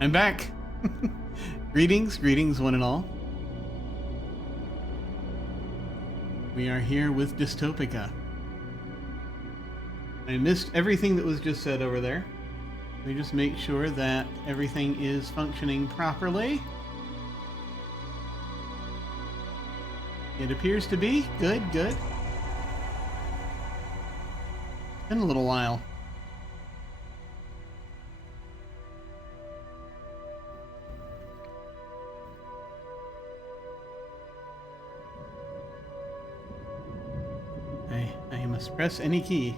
I'm back. Greetings one and all. We are here with Dystopika. I missed everything that was just said over there. We just make sure that everything is functioning properly. It appears to be. Good. Been a little while. I must press any key.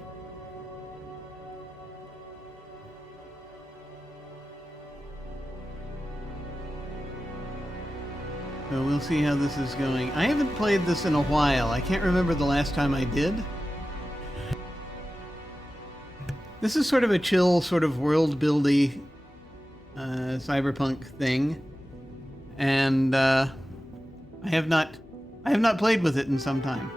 So we'll see how this is going. I haven't played this in a while. I can't remember the last time I did. This is sort of a chill, sort of world-buildy cyberpunk thing, and I have not played with it in some time.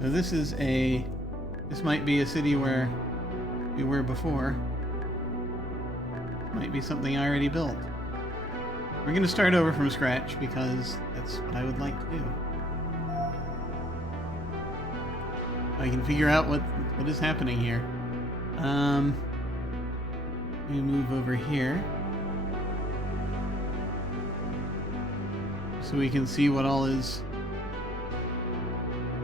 So this might be a city where we were before. Might be something I already built. We're going to start over from scratch because that's what I would like to do. I can figure out what is happening here. We move over here so we can see what all is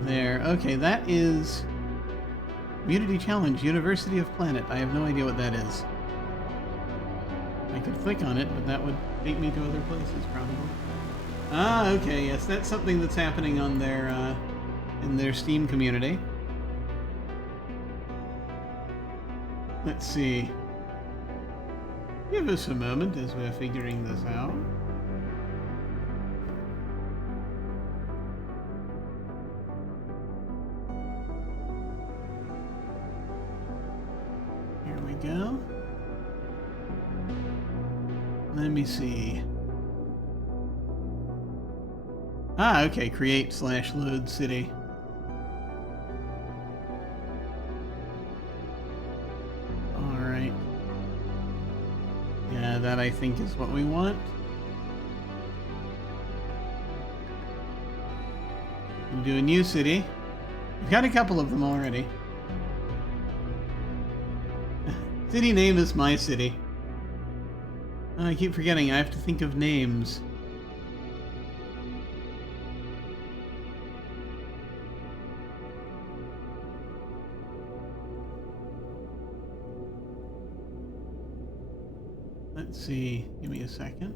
there. Okay, that is Community Challenge, University of Planet. I have no idea what that is. I could click on it, but that would take me to other places, probably. Ah, okay, yes, that's something that's happening on their, in their Steam community. Let's see. Give us a moment as we're figuring this out. Here we go. Let me see. Ah, okay, create/load city. Alright. Yeah, that I think is what we want. We'll do a new city. We've got a couple of them already. City name is my city. I keep forgetting, I have to think of names. Let's see, give me a second.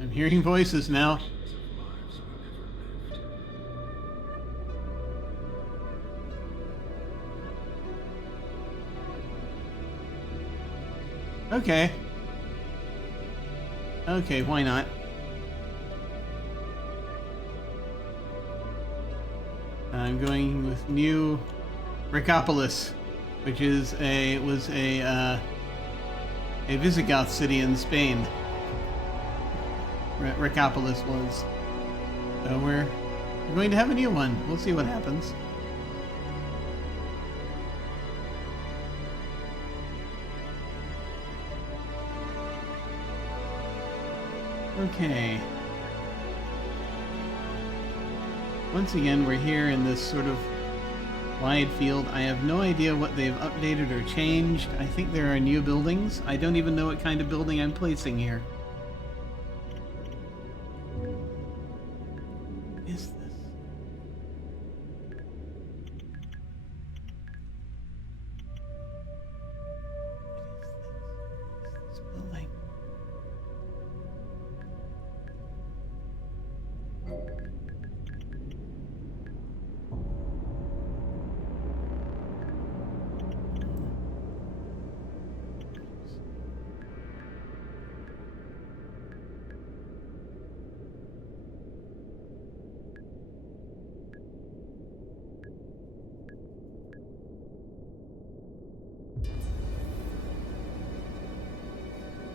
I'm hearing voices now. Okay. Okay, why not? I'm going with new Reccopolis, which is was a Visigoth city in Spain. Reccopolis was. So we're going to have a new one. We'll see what happens. Okay. Once again, we're here in this sort of wide field. I have no idea what they've updated or changed. I think there are new buildings. I don't even know what kind of building I'm placing here. What is this? What is this building?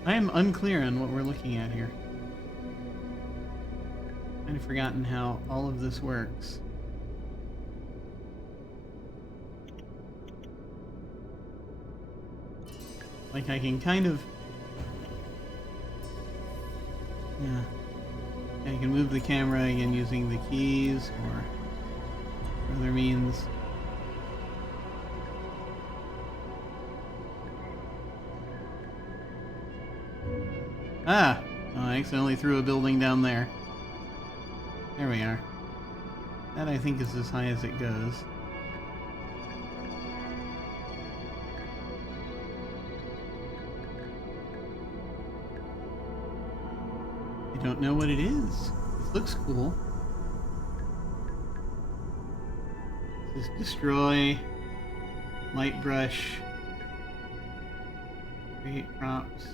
I am unclear on what we're looking at here. Kind of forgotten how all of this works. Like I can kind of... Yeah. I can move the camera again using the keys or other means. Ah! Oh, I accidentally threw a building down there. There we are. That, I think, is as high as it goes. I don't know what it is. It looks cool. This is destroy, light brush, create props.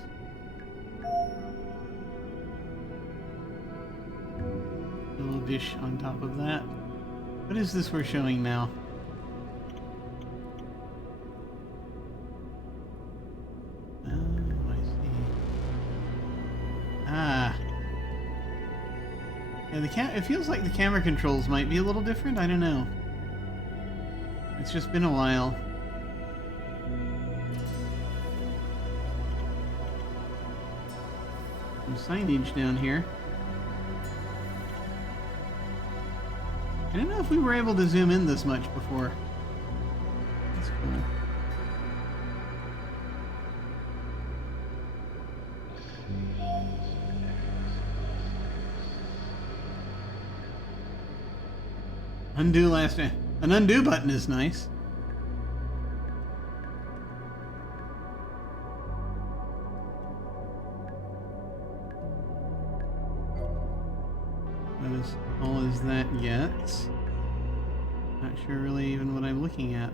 A little dish on top of that. What is this we're showing now? Oh, I see. Ah. Yeah, it feels like the camera controls might be a little different. I don't know. It's just been a while. Some signage down here. I don't know if we were able to zoom in this much before. That's cool. Undo last... An undo button is nice. That is all as that gets. Not sure really even what I'm looking at.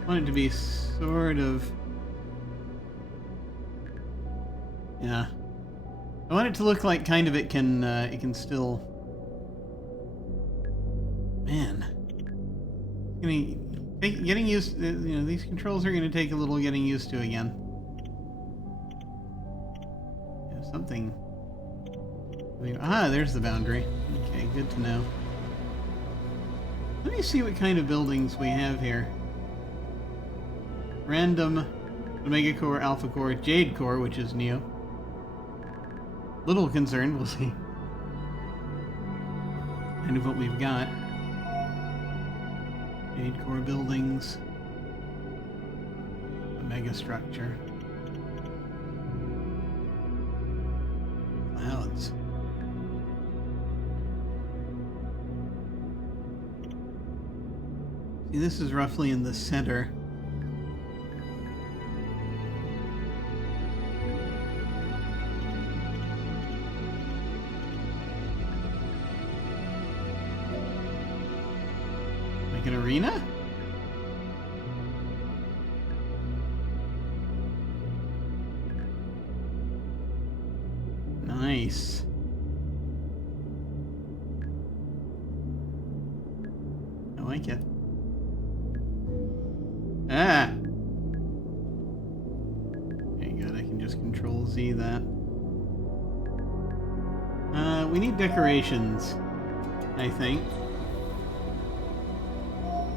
I want it to be sort of... Yeah. I want it to look like kind of it can still... Man. Getting used... You know, these controls are going to take a little getting used to again. Yeah, something... Ah, there's the boundary. Okay, good to know. Let me see what kind of buildings we have here. Random, Omega Core, Alpha Core, Jade Core, which is new. Little concerned, we'll see. Kind of what we've got. Jade Core buildings. Omega structure. Clouds. See, this is roughly in the center. An arena? Nice. I like it. Ah! Okay, good. I can just Control Z that. We need decorations, I think.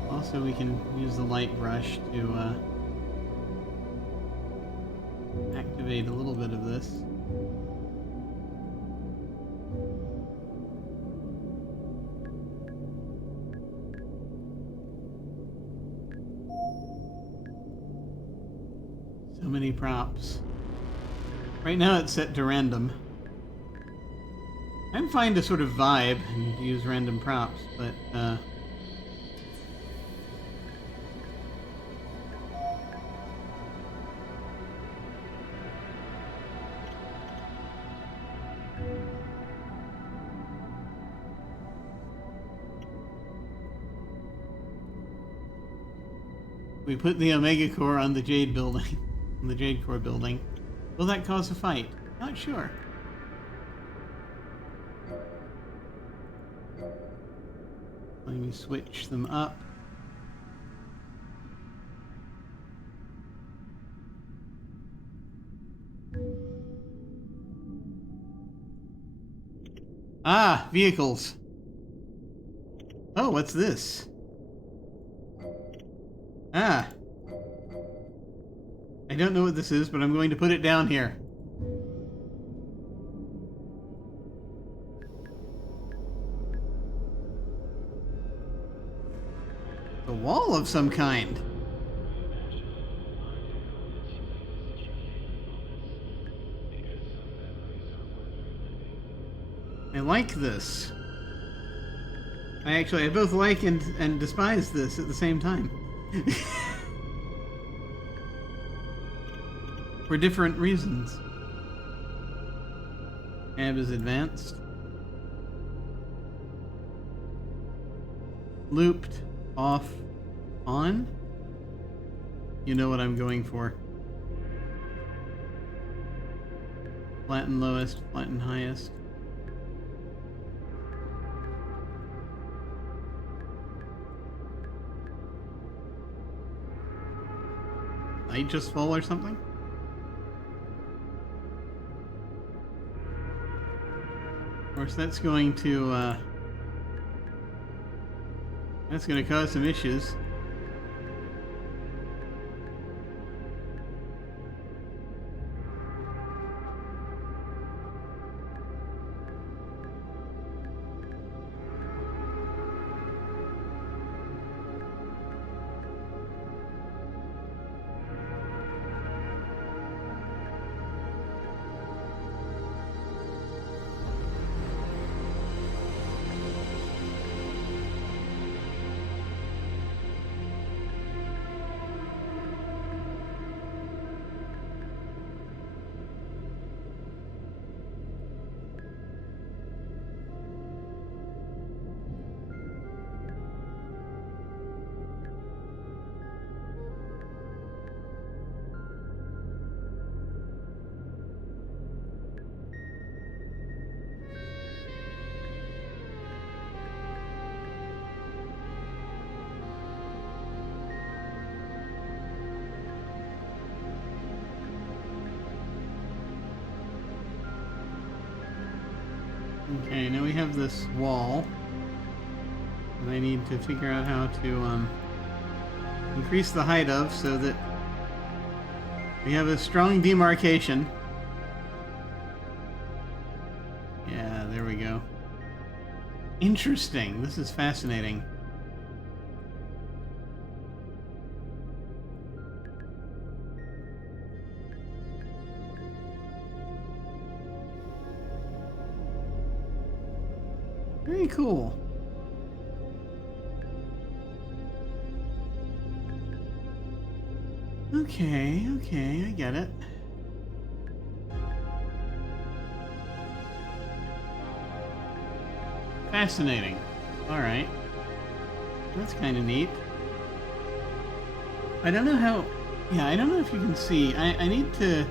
Also, we can use the light brush to activate a little bit of this. So many props. Right now it's set to random. I'm fine to sort of vibe and use random props, but We put the Omega Core on the Jade building, on the Jade Core building. Will that cause a fight? Not sure. Let me switch them up. Ah, vehicles. Oh, what's this? Ah. I don't know what this is, but I'm going to put it down here. A wall of some kind. I like this. I both like and despise this at the same time. For different reasons. Cab is advanced. Looped. Off. On. You know what I'm going for. Flatten lowest, flatten highest. Light just fall or something? Of course, that's going to cause some issues. Okay, now we have this wall. And I need to figure out how to increase the height of so that we have a strong demarcation. Yeah, there we go. Interesting. This is fascinating. Very cool. Okay, I get it. Fascinating. Alright. That's kind of neat. I don't know how... Yeah, I don't know if you can see. I need to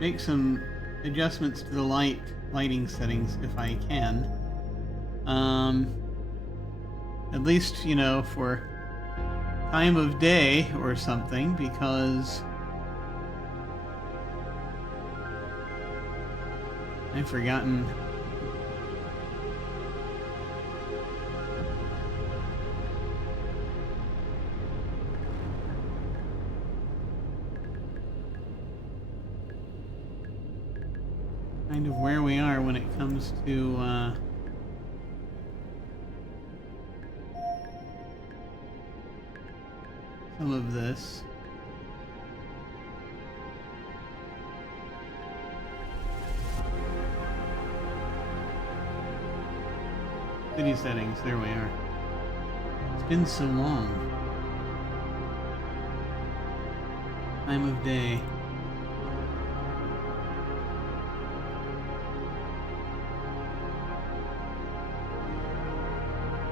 make some adjustments to the lighting settings if I can. At least, you know, for time of day or something, because I've forgotten. Kind of where we are when it comes to some of this. City settings, there we are. It's been so long. Time of day.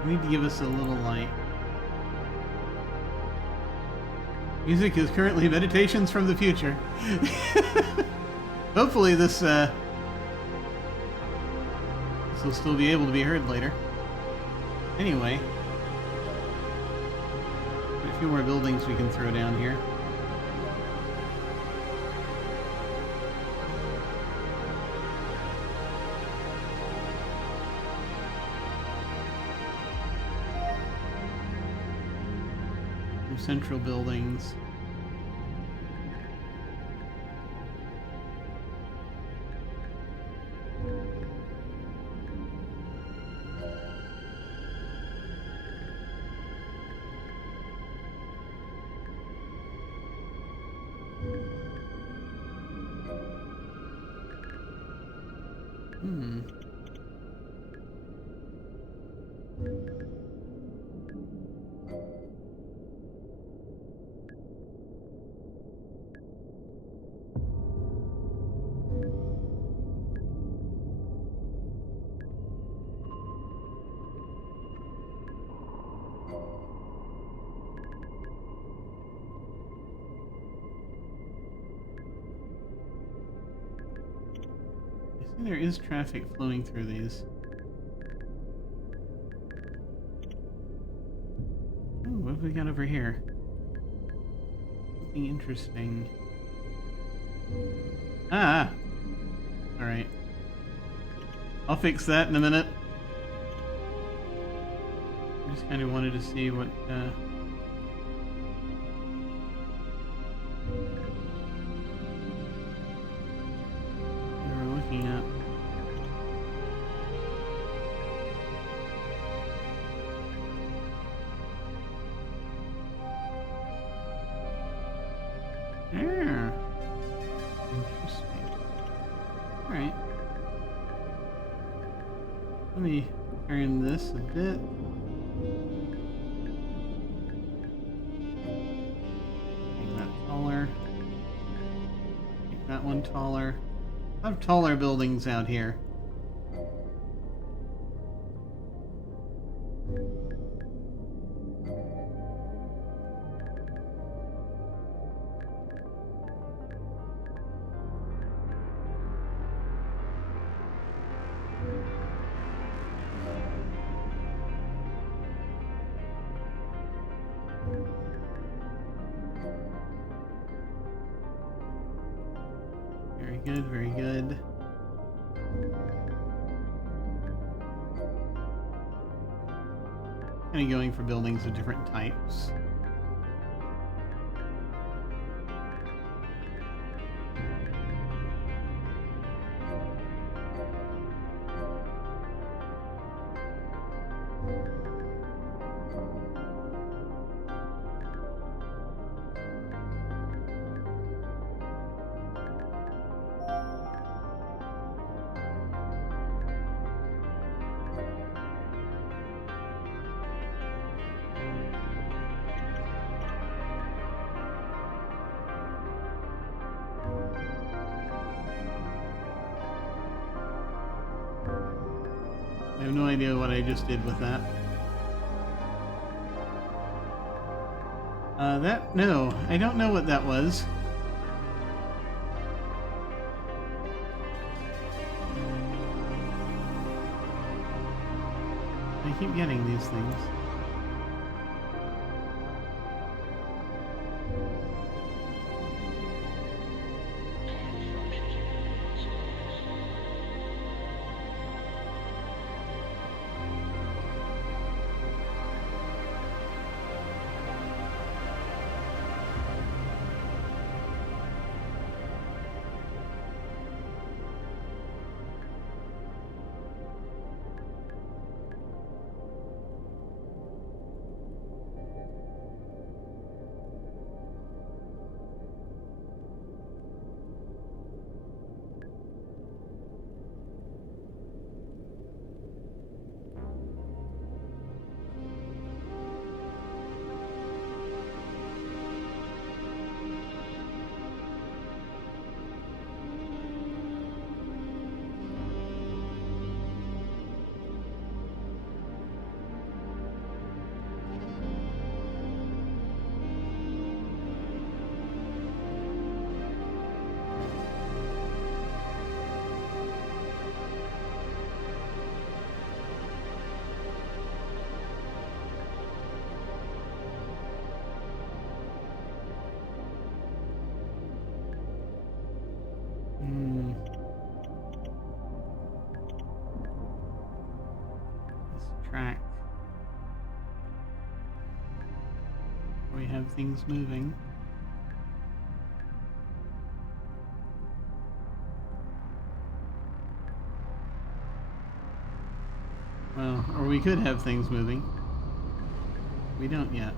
I need to give us a little light. Music is currently meditations from the future. Hopefully this will still be able to be heard later. Anyway, a few more buildings we can throw down here. Some central buildings. There is traffic flowing through these. Oh, what have we got over here? Something interesting. Ah! Alright. I'll fix that in a minute. I just kind of wanted to see what, we were looking at. Yeah. Interesting. Alright. Let me turn this a bit. Make that taller. Make that one taller. I have taller buildings out here. Very good, very good. Kind of going for buildings of different types. I have no idea what I just did with that. No, I don't know what that was. I keep getting these things. track. We have things moving. Well, or we could have things moving. We don't yet.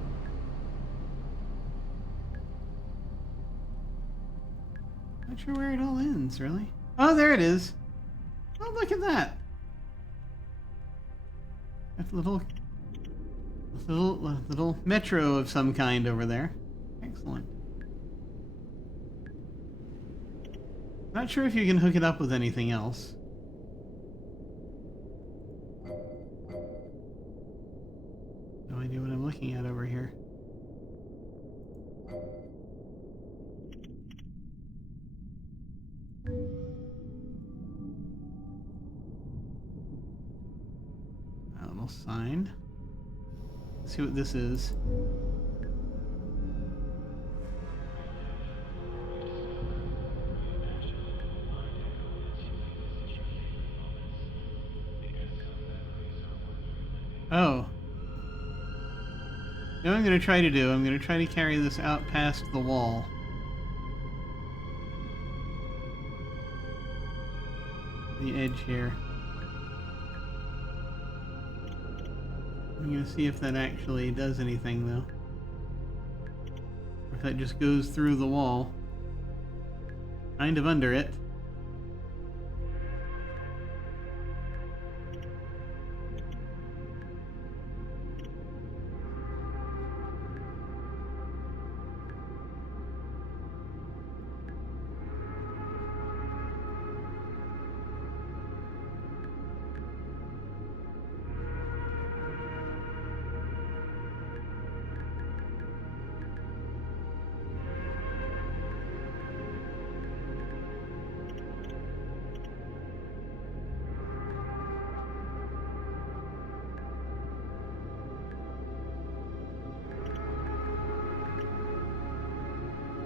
Not sure where it all ends, really. Oh, there it is. Oh, look at that. That little metro of some kind over there. Excellent. Not sure if you can hook it up with anything else. No idea what I'm looking at over here. A little sign. Let's see what this is. Oh. You know what I'm going to try to do? I'm going to try to carry this out past the wall. The edge here. I'm going to see if that actually does anything, though. Or if that just goes through the wall. Kind of under it.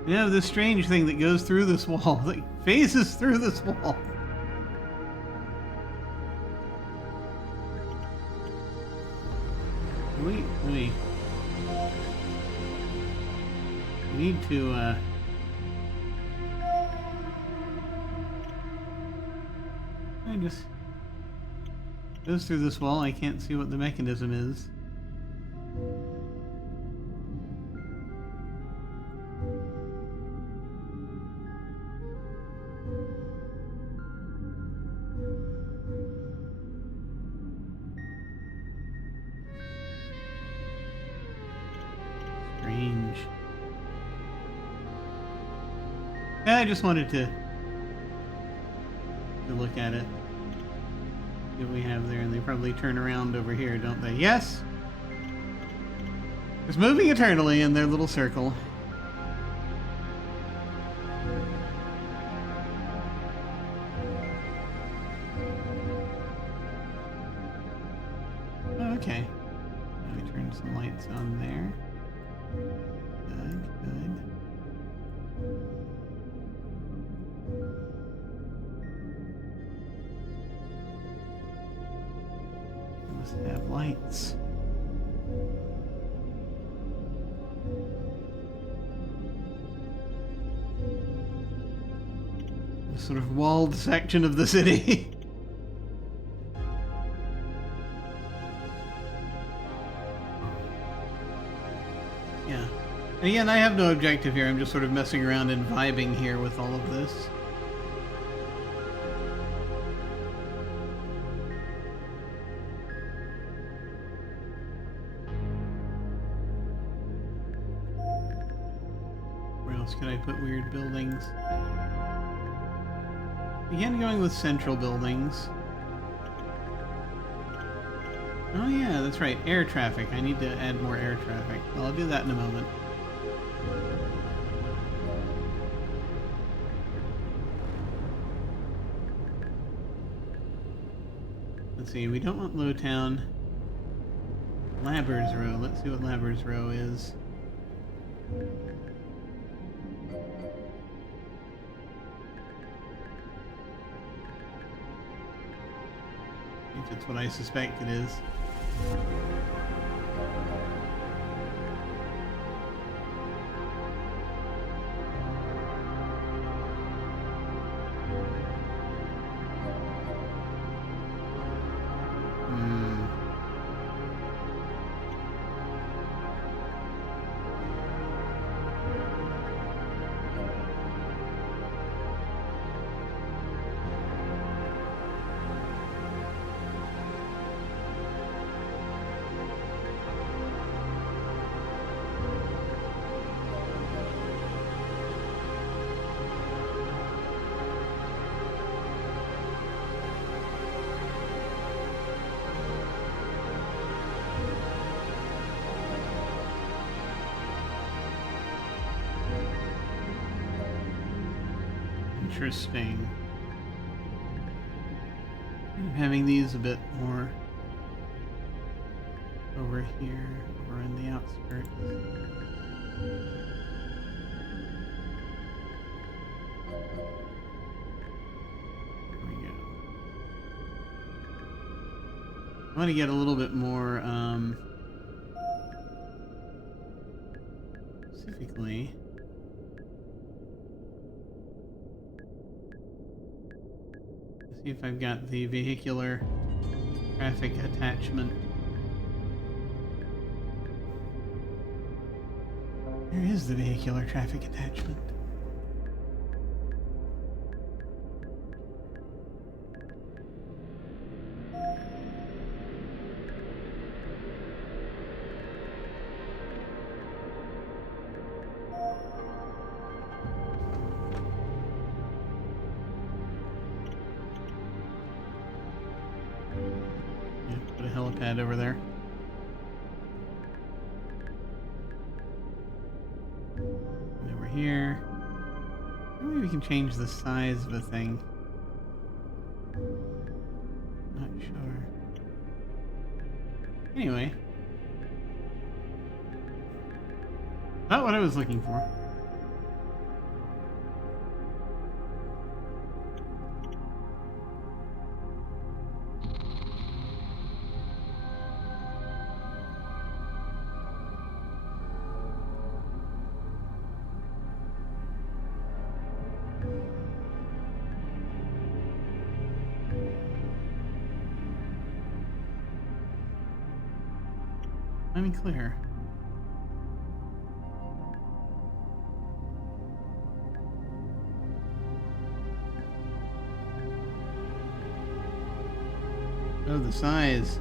You have this strange thing that goes through this wall, that phases through this wall. We need to, I just goes through this wall. I can't see what the mechanism is. Strange. Yeah, I just wanted to look at it. See what we have there, and they probably turn around over here, don't they? Yes! It's moving eternally in their little circle. Oh, okay. Let me turn some lights on there. Good, good. Must have lights. This sort of walled section of the city. Yeah. And again, I have no objective here. I'm just sort of messing around and vibing here with all of this. Where else could I put weird buildings? Again, going with central buildings. Oh yeah, that's right. Air traffic. I need to add more air traffic. Well, I'll do that in a moment. Let's see, we don't want Lowtown. Labbers Row. Let's see what Labbers Row is. I think that's what I suspect it is. Interesting. I'm having these a bit more over here, over in the outskirts. There we go. I want to get a little bit more, specifically. See if I've got the vehicular traffic attachment. There is the vehicular traffic attachment. Helipad over there. And over here. Maybe we can change the size of the thing. Not sure. Anyway. Not what I was looking for. Unclear. Oh, the size.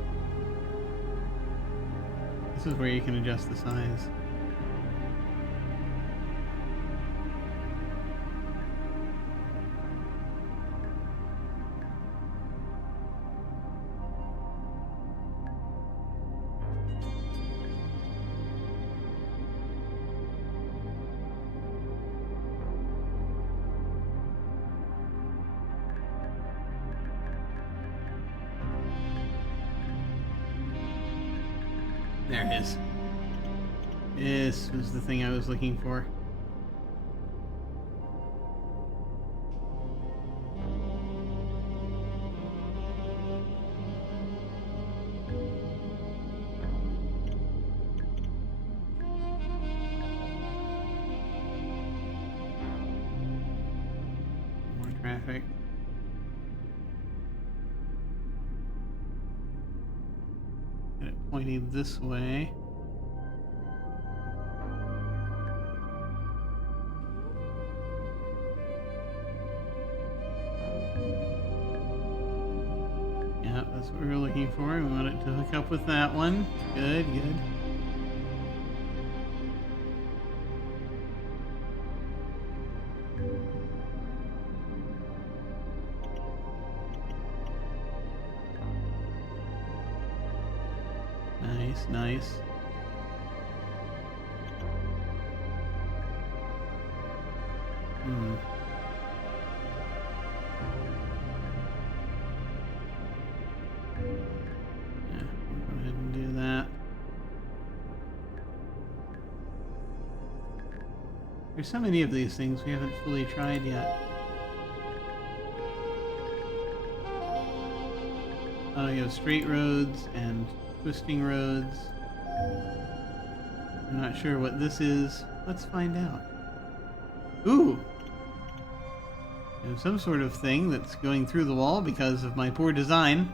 This is where you can adjust the size. There it is. This was the thing I was looking for. More traffic. Get it pointing this way. Yep, that's what we were looking for. We want it to hook up with that one. Good, good. Nice, nice. Yeah, we'll go ahead and do that. There's so many of these things we haven't fully tried yet. Oh, you have straight roads and Twisting roads. I'm not sure what this is. Let's find out. Ooh! I have some sort of thing that's going through the wall because of my poor design.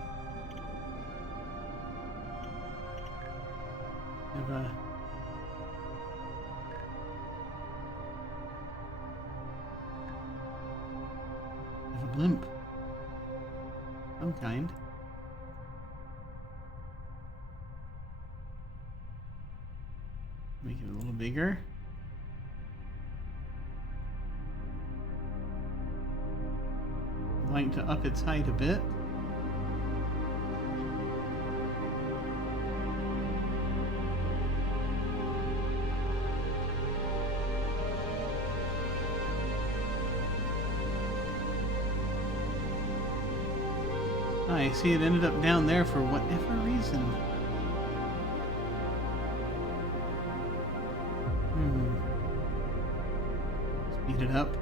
I have a... blimp. Some kind. Make it a little bigger. I'd like to up its height a bit. I see it ended up down there for whatever reason. Speed it up.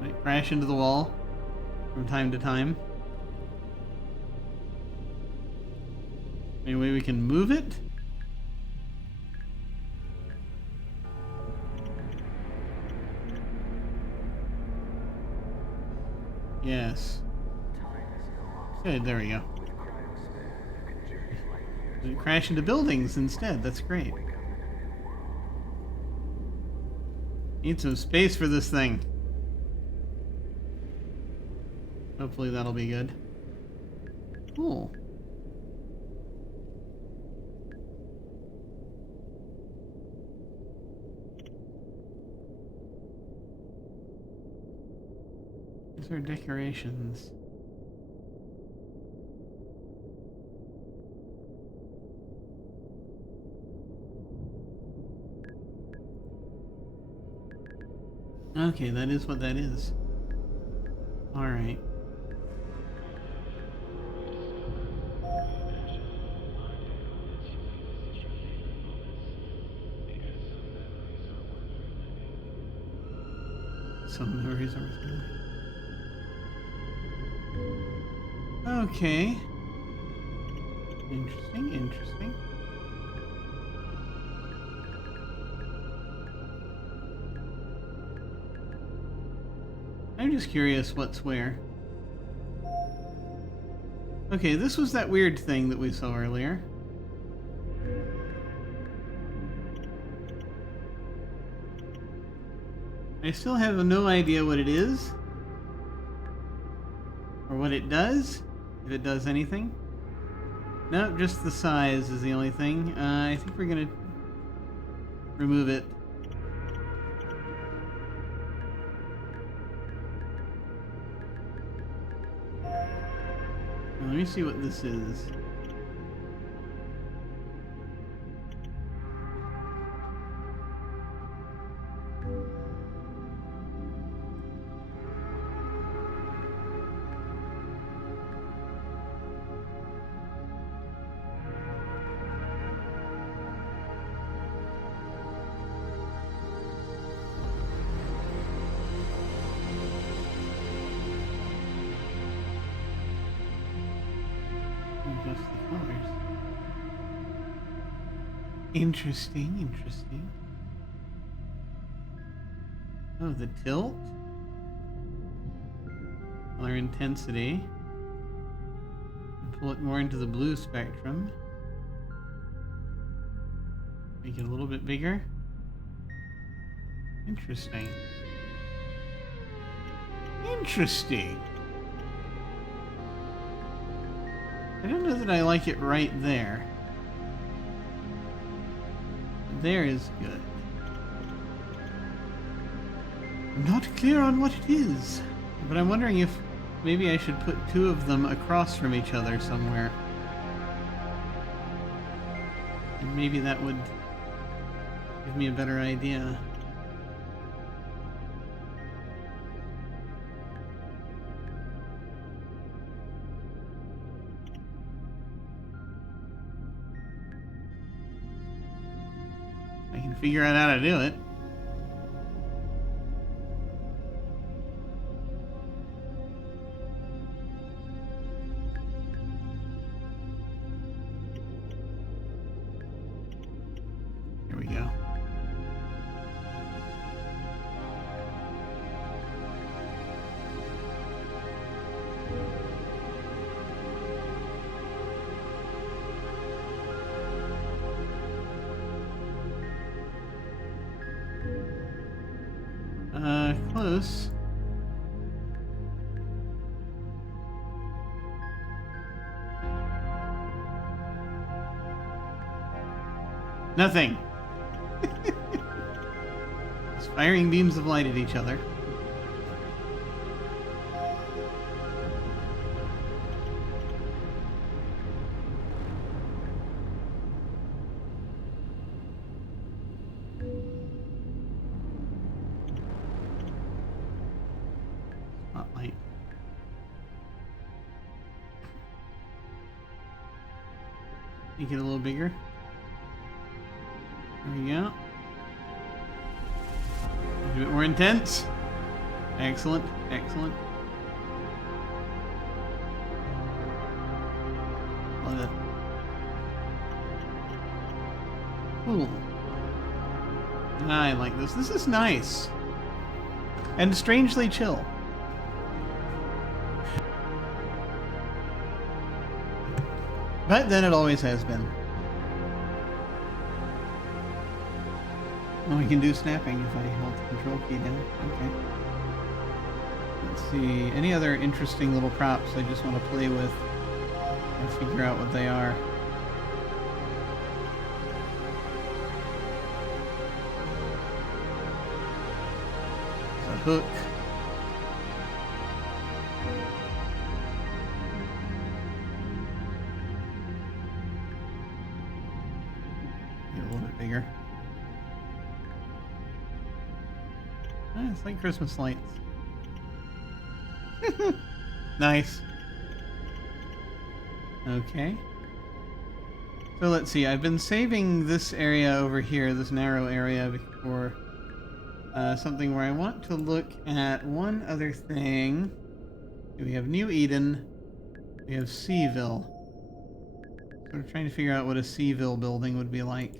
Might crash into the wall from time to time. Any way we can move it? Yes. Good, there we go. We crash into buildings instead. That's great. Need some space for this thing. Hopefully that'll be good. Cool. These are decorations. Okay, that is what that is. Alright. Some memories are within. Okay. Interesting, interesting. I'm just curious what's where. Okay, this was that weird thing that we saw earlier. I still have no idea what it is. Or what it does. If it does anything. No, just the size is the only thing. I think we're gonna remove it. Now, let me see what this is. Adjust the colors. Interesting, interesting. Oh, the tilt. Color intensity. Pull it more into the blue spectrum. Make it a little bit bigger. Interesting. Interesting. I don't know that I like it right there. There is good. I'm not clear on what it is, but I'm wondering if maybe I should put two of them across from each other somewhere. And maybe that would give me a better idea. Figure out how to do it. Close. Nothing. Just firing beams of light at each other. Spotlight. Make it a little bigger. There we go. A bit more intense. Excellent, excellent. Love it. Cool. I like this. This is nice. And strangely chill. But then it always has been. Oh, we can do snapping if I hold the control key down. Okay. Let's see. Any other interesting little props I just want to play with and figure out what they are? There's a hook. Get a little bit bigger. It's like Christmas lights. Nice. Okay. So let's see. I've been saving this area over here, this narrow area, for something where I want to look at one other thing. We have New Eden. We have Seaville. So we're trying to figure out what a Seaville building would be like.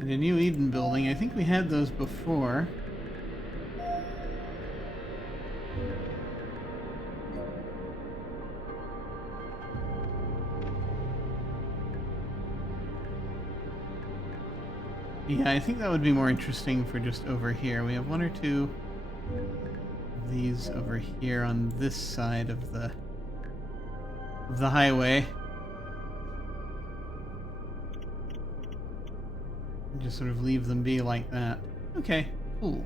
And a New Eden building. I think we had those before. Yeah, I think that would be more interesting for just over here. We have one or two of these over here on this side of the highway. And just sort of leave them be like that. Okay, cool.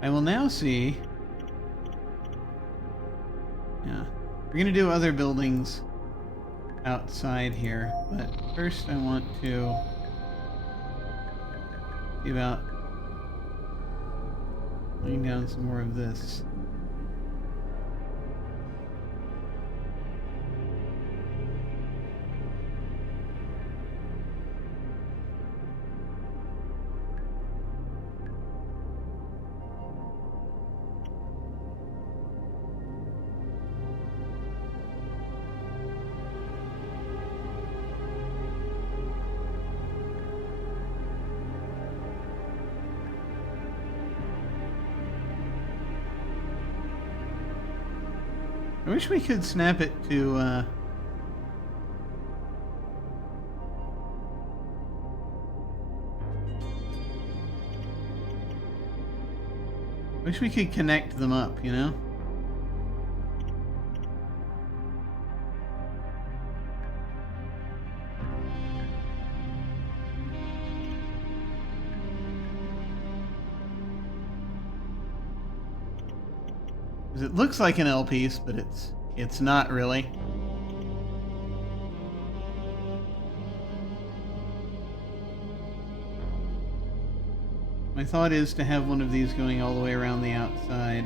I will now see. Yeah, we're gonna do other buildings outside here, but first I want to see about laying down some more of this. I wish we could snap it to, wish we could connect them up, you know? It looks like an L piece, but it's not really. My thought is to have one of these going all the way around the outside.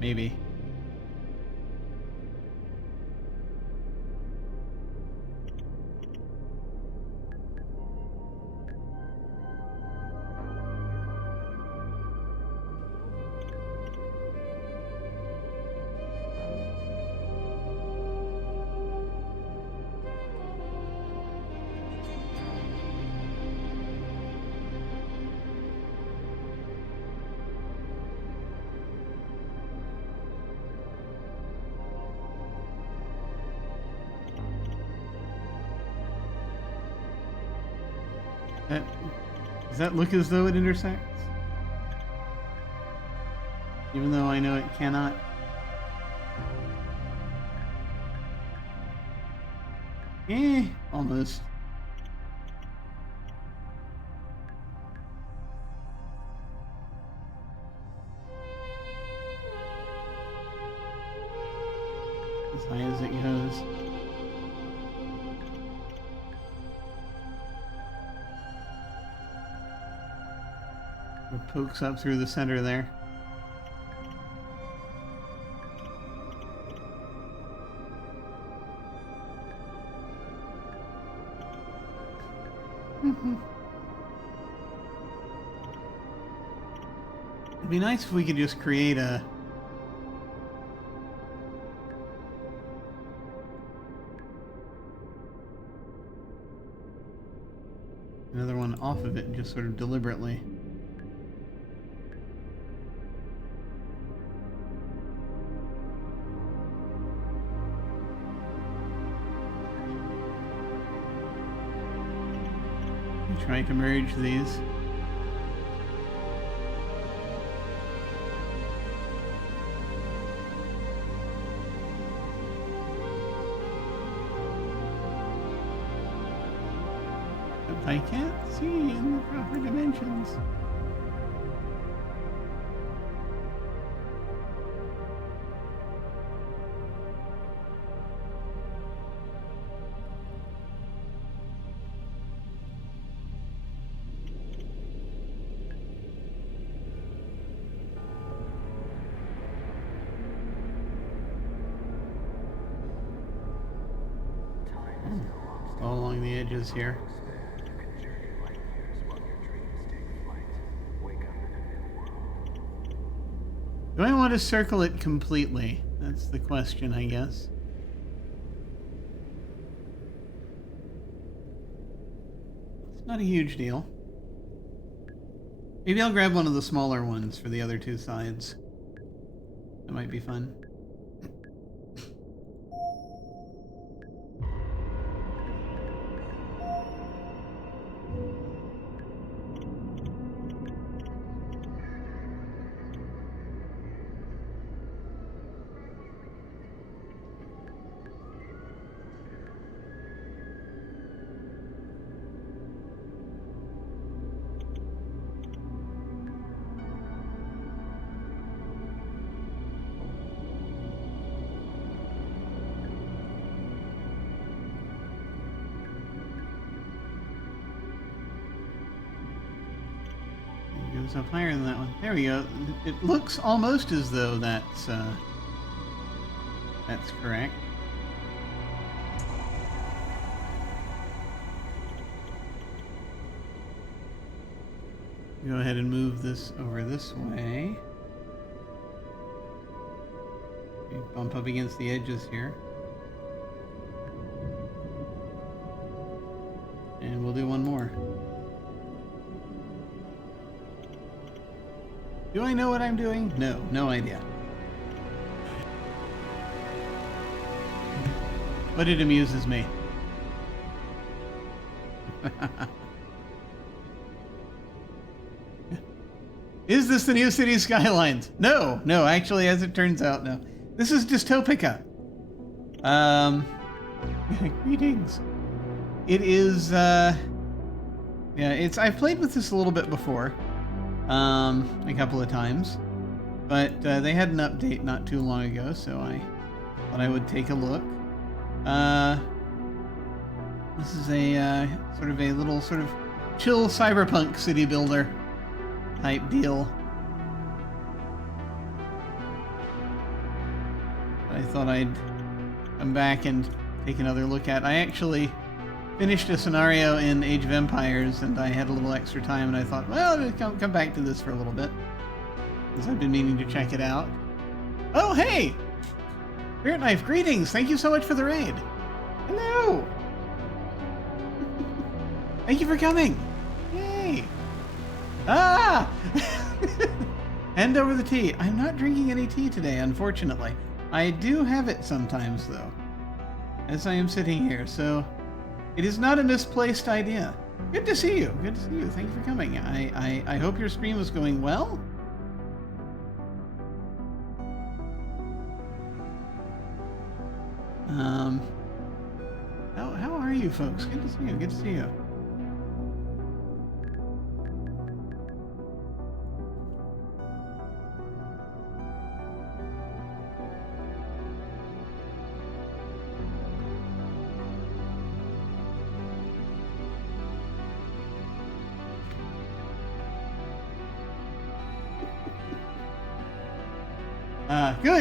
Maybe. Does that look as though it intersects? Even though I know it cannot. Almost. As high as it goes. It pokes up through the center there. It'd be nice if we could just create another one off of it, just sort of deliberately. Trying to merge these. But I can't see in the proper dimensions. All along the edges here. Do I want to circle it completely? That's the question, I guess. It's not a huge deal. Maybe I'll grab one of the smaller ones for the other two sides. That might be fun. Up higher than that one. There we go. It looks almost as though that's correct. Go ahead and move this over this way. Okay, bump up against the edges here. And we'll do one more. Do I know what I'm doing? No, no idea. But it amuses me. Is this the new city skylines? No, no, actually, as it turns out, no. This is Dystopika. Greetings. It is, yeah, I've played with this a little bit before. A couple of times, but they had an update not too long ago, so I thought I would take a look. This is a sort of chill cyberpunk city builder type deal. I thought I'd come back and take another look at. I actually finished a scenario in Age of Empires, and I had a little extra time, and I thought, well, I'll come back to this for a little bit, because I've been meaning to check it out. Oh, hey! Spirit Knife, greetings! Thank you so much for the raid! Hello! Thank you for coming! Yay! Ah! Hand over the tea. I'm not drinking any tea today, unfortunately. I do have it sometimes, though, as I am sitting here, so... It is not a misplaced idea. Good to see you. Good to see you. Thank you for coming. I hope your stream is going well. How are you folks? Good to see you. Good to see you.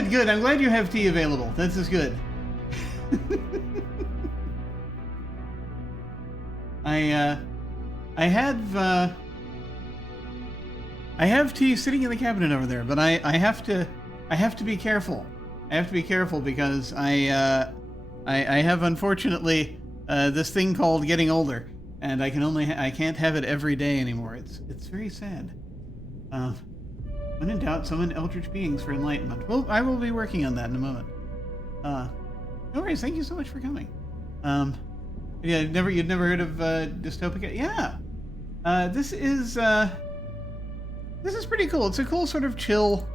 Good. I'm glad you have tea available. This is good. I have tea sitting in the cabinet over there, but I have to be careful. I have to be careful because I have unfortunately this thing called getting older, and I can't have it every day anymore. It's very sad. When in doubt, summon eldritch beings for enlightenment. Well, I will be working on that in a moment. No worries. Thank you so much for coming. Yeah, you'd never heard of Dystopika? Yeah. This is pretty cool. It's a cool sort of chill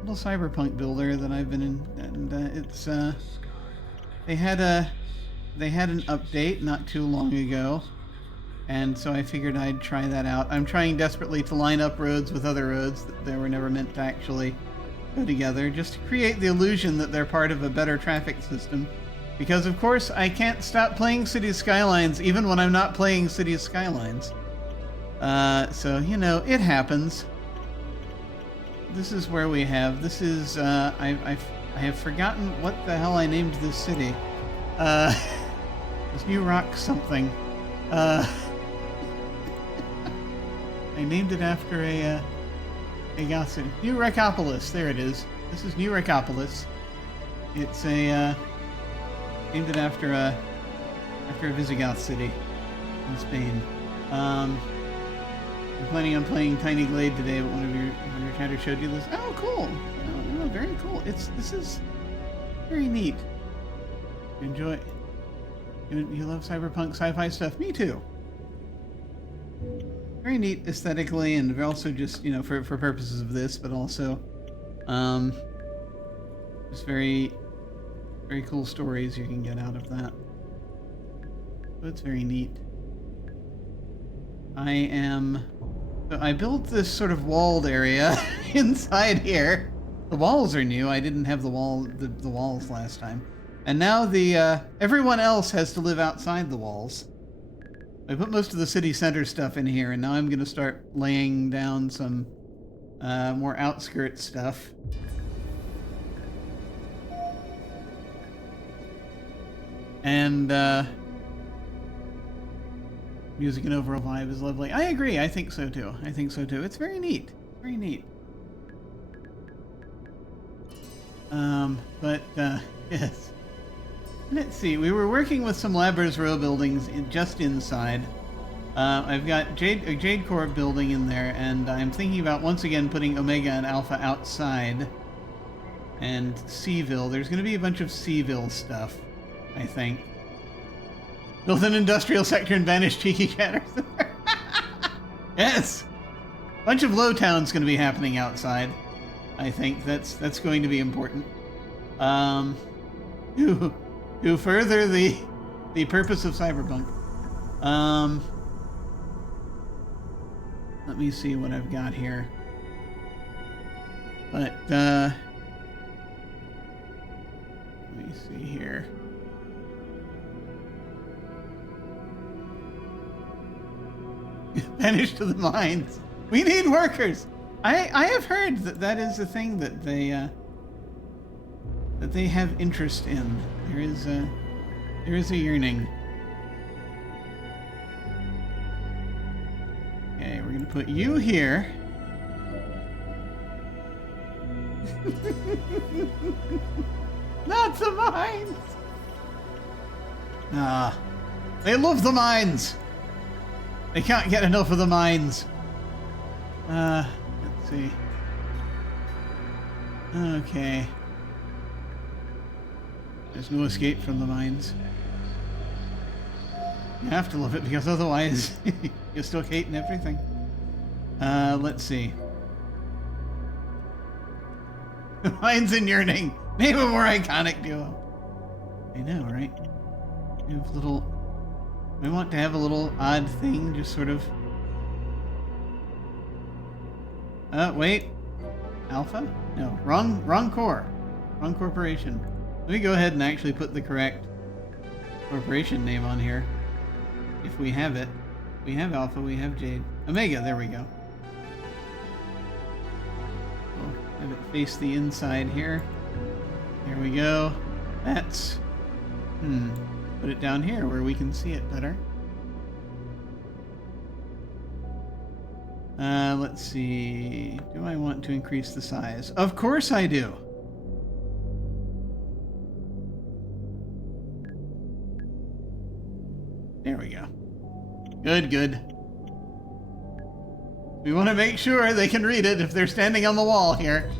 little cyberpunk builder that I've been in, and it's they had an update not too long ago, and so I figured I'd try that out. I'm trying desperately to line up roads with other roads that they were never meant to actually go together, just to create the illusion that they're part of a better traffic system. Because, of course, I can't stop playing Cities Skylines even when I'm not playing Cities Skylines. So, you know, it happens. This is where we have... This is... I have forgotten what the hell I named this city. It's New Rock something. I named it after a goth city. New Reccopolis. There it is. This is New Reccopolis. It's a... named it after a Visigoth city in Spain. I'm planning on playing Tiny Glade today, but one of your chatters showed you this. Oh, cool! Oh, very cool. This is very neat. You enjoy. You love cyberpunk sci-fi stuff. Me too. Very neat aesthetically, and also just for purposes of this, but also just very cool stories you can get out of that. So it's very neat. I built this sort of walled area inside here. The walls are new. I didn't have the walls last time. And now everyone else has to live outside the walls. I put most of the city center stuff in here, and now I'm going to start laying down some more outskirt stuff. And music and overall vibe is lovely. I agree. I think so too. It's very neat. Very neat. But yes. Let's see. We were working with some Labr's Row buildings just inside. I've got a Jade Core building in there, and I'm thinking about once again putting Omega and Alpha outside. And Seaville. There's going to be a bunch of Seaville stuff, I think. Build an industrial sector and banish cheeky chatters. Yes! A bunch of low towns going to be happening outside. I think that's going to be important. To further the purpose of cyberpunk. Let me see what I've got here. But let me see here. Vanish to the mines. We need workers. I have heard that is a thing that they have interest in. There is a yearning. Okay, we're gonna put you here. Not the mines. They love the mines. They can't get enough of the mines. Let's see. Okay. There's no escape from the mines. You have to love it because otherwise you're still hating everything. Let's see. Mine's in your name. Name a more iconic duo. I know, right? We have little. We want to have a little odd thing, just sort of. Wait. Alpha? No, wrong core. Wrong corporation. Let me go ahead and actually put the correct corporation name on here. If we have it. We have Alpha, we have Jade. Omega, there we go. We'll have it face the inside here. There we go. That's... Put it down here where we can see it better. Let's see. Do I want to increase the size? Of course I do. There we go. Good, good. We want to make sure they can read it if they're standing on the wall here.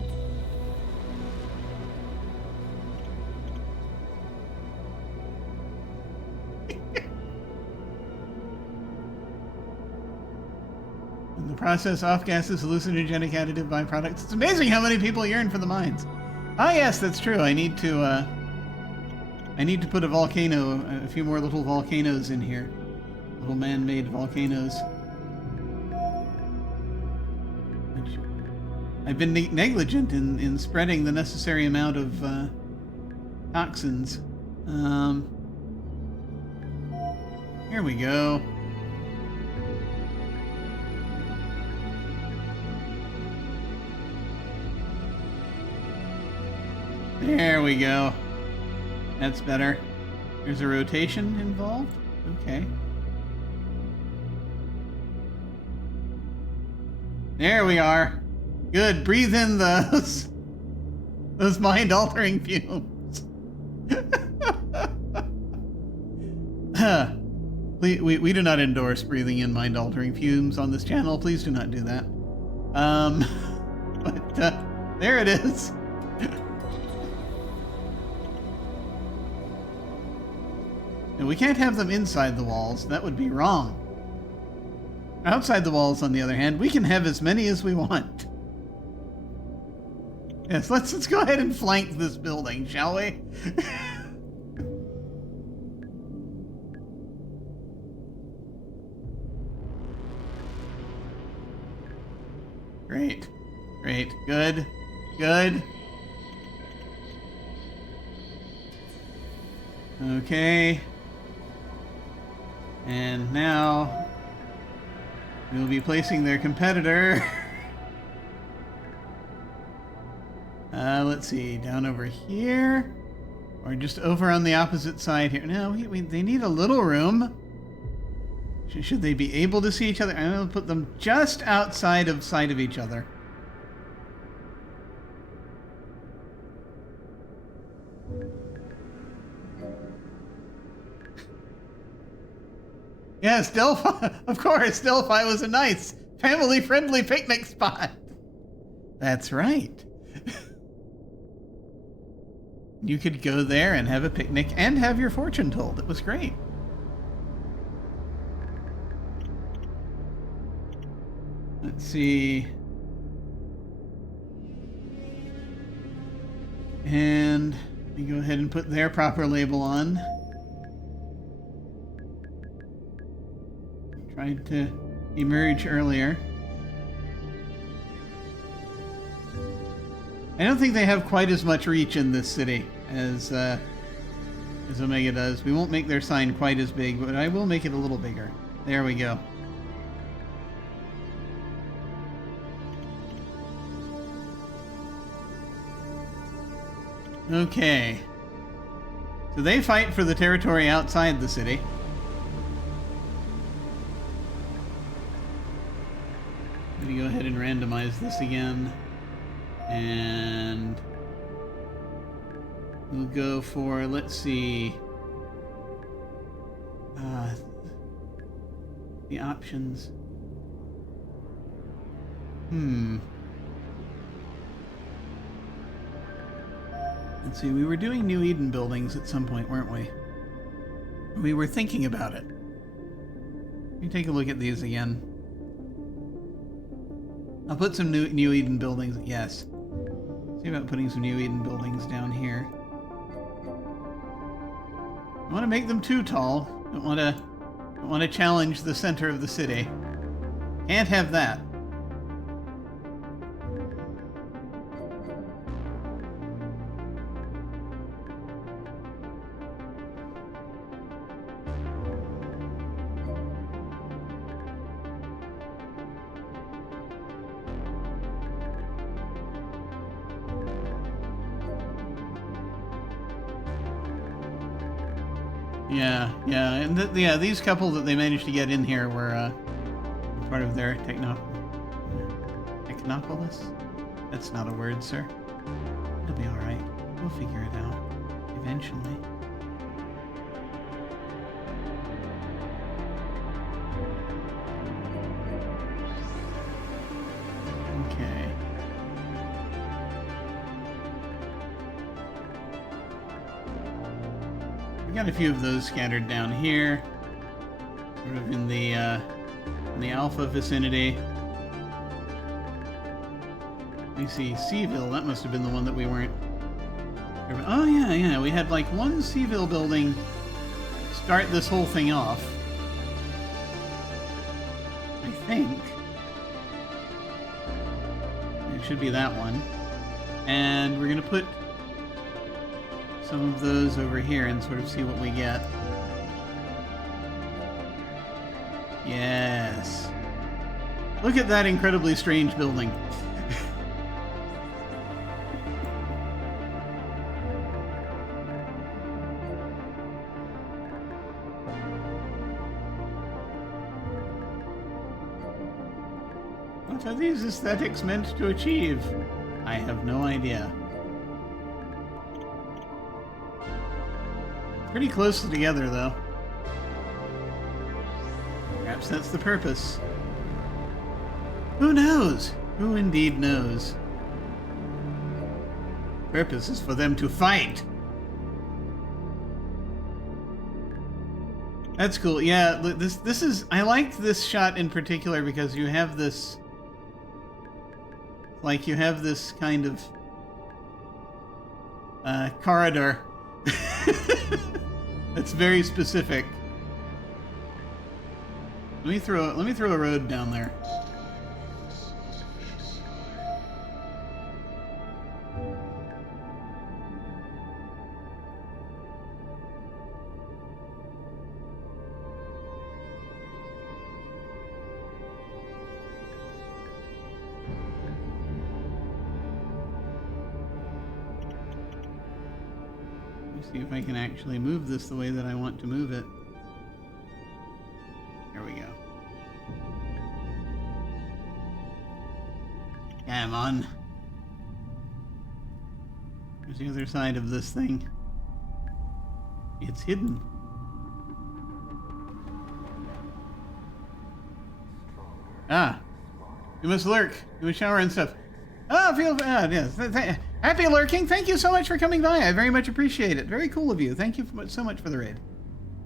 In the process, off-gases, hallucinogenic additive byproducts. It's amazing how many people yearn for the mines. Ah, yes, that's true. I need to put a volcano, a few more little volcanoes in here. Little man-made volcanoes. I've been negligent in spreading the necessary amount of toxins. Here we go. There we go. That's better. There's a rotation involved? Okay. There we are. Good. Breathe in those mind-altering fumes. we do not endorse breathing in mind-altering fumes on this channel. Please do not do that. But there it is. And we can't have them inside the walls. That would be wrong. Outside the walls, on the other hand, we can have as many as we want. Yes, let's go ahead and flank this building, shall we? Great. Great. Good. Good. Okay. And now we'll be placing their competitor. Let's see, down over here, or just over on the opposite side here. No, they need a little room. Should they be able to see each other? I'm going to put them just outside of sight of each other. Yes, Delphi. Of course, Delphi was a nice, family-friendly picnic spot. That's right. You could go there and have a picnic and have your fortune told. It was great. Let's see. And we go ahead and put their proper label on. Tried to emerge earlier. I don't think they have quite as much reach in this city as Omega does. We won't make their sign quite as big, but I will make it a little bigger. There we go. Okay. So they fight for the territory outside the city. Let me go ahead and randomize this again. And we'll go for, let's see, the options. Let's see, we were doing New Eden buildings at some point, weren't we? We were thinking about it. me take a look at these again. I'll put some New Eden buildings. Yes. See about putting some New Eden buildings down here. I want to make them too tall. Don't want to challenge the center of the city. Can't have that. Yeah, and these couple that they managed to get in here were part of their Technopolis? That's not a word, sir. It'll be alright. We'll figure it out. Eventually. Okay. Got a few of those scattered down here, sort of in the Alpha vicinity. We see Seaville. That must have been the one that we weren't. Oh yeah. We had like one Seaville building start this whole thing off. I think it should be that one, and we're gonna put some of those over here and sort of see what we get. Yes. Look at that incredibly strange building. What are these aesthetics meant to achieve? I have no idea. Pretty close together, though. Perhaps that's the purpose. Who knows? Who indeed knows? Purpose is for them to fight. That's cool. Yeah, this is. I like this shot in particular because you have this. Like you have this kind of corridor. It's very specific. Let me throw a road down there. See if I can actually move this the way that I want to move it. There we go. Come on. There's the other side of this thing. It's hidden. Ah. You must lurk. You must shower and stuff. Oh, feel bad. Yes. Happy lurking. Thank you so much for coming by. I very much appreciate it. Very cool of you. Thank you so much for the raid.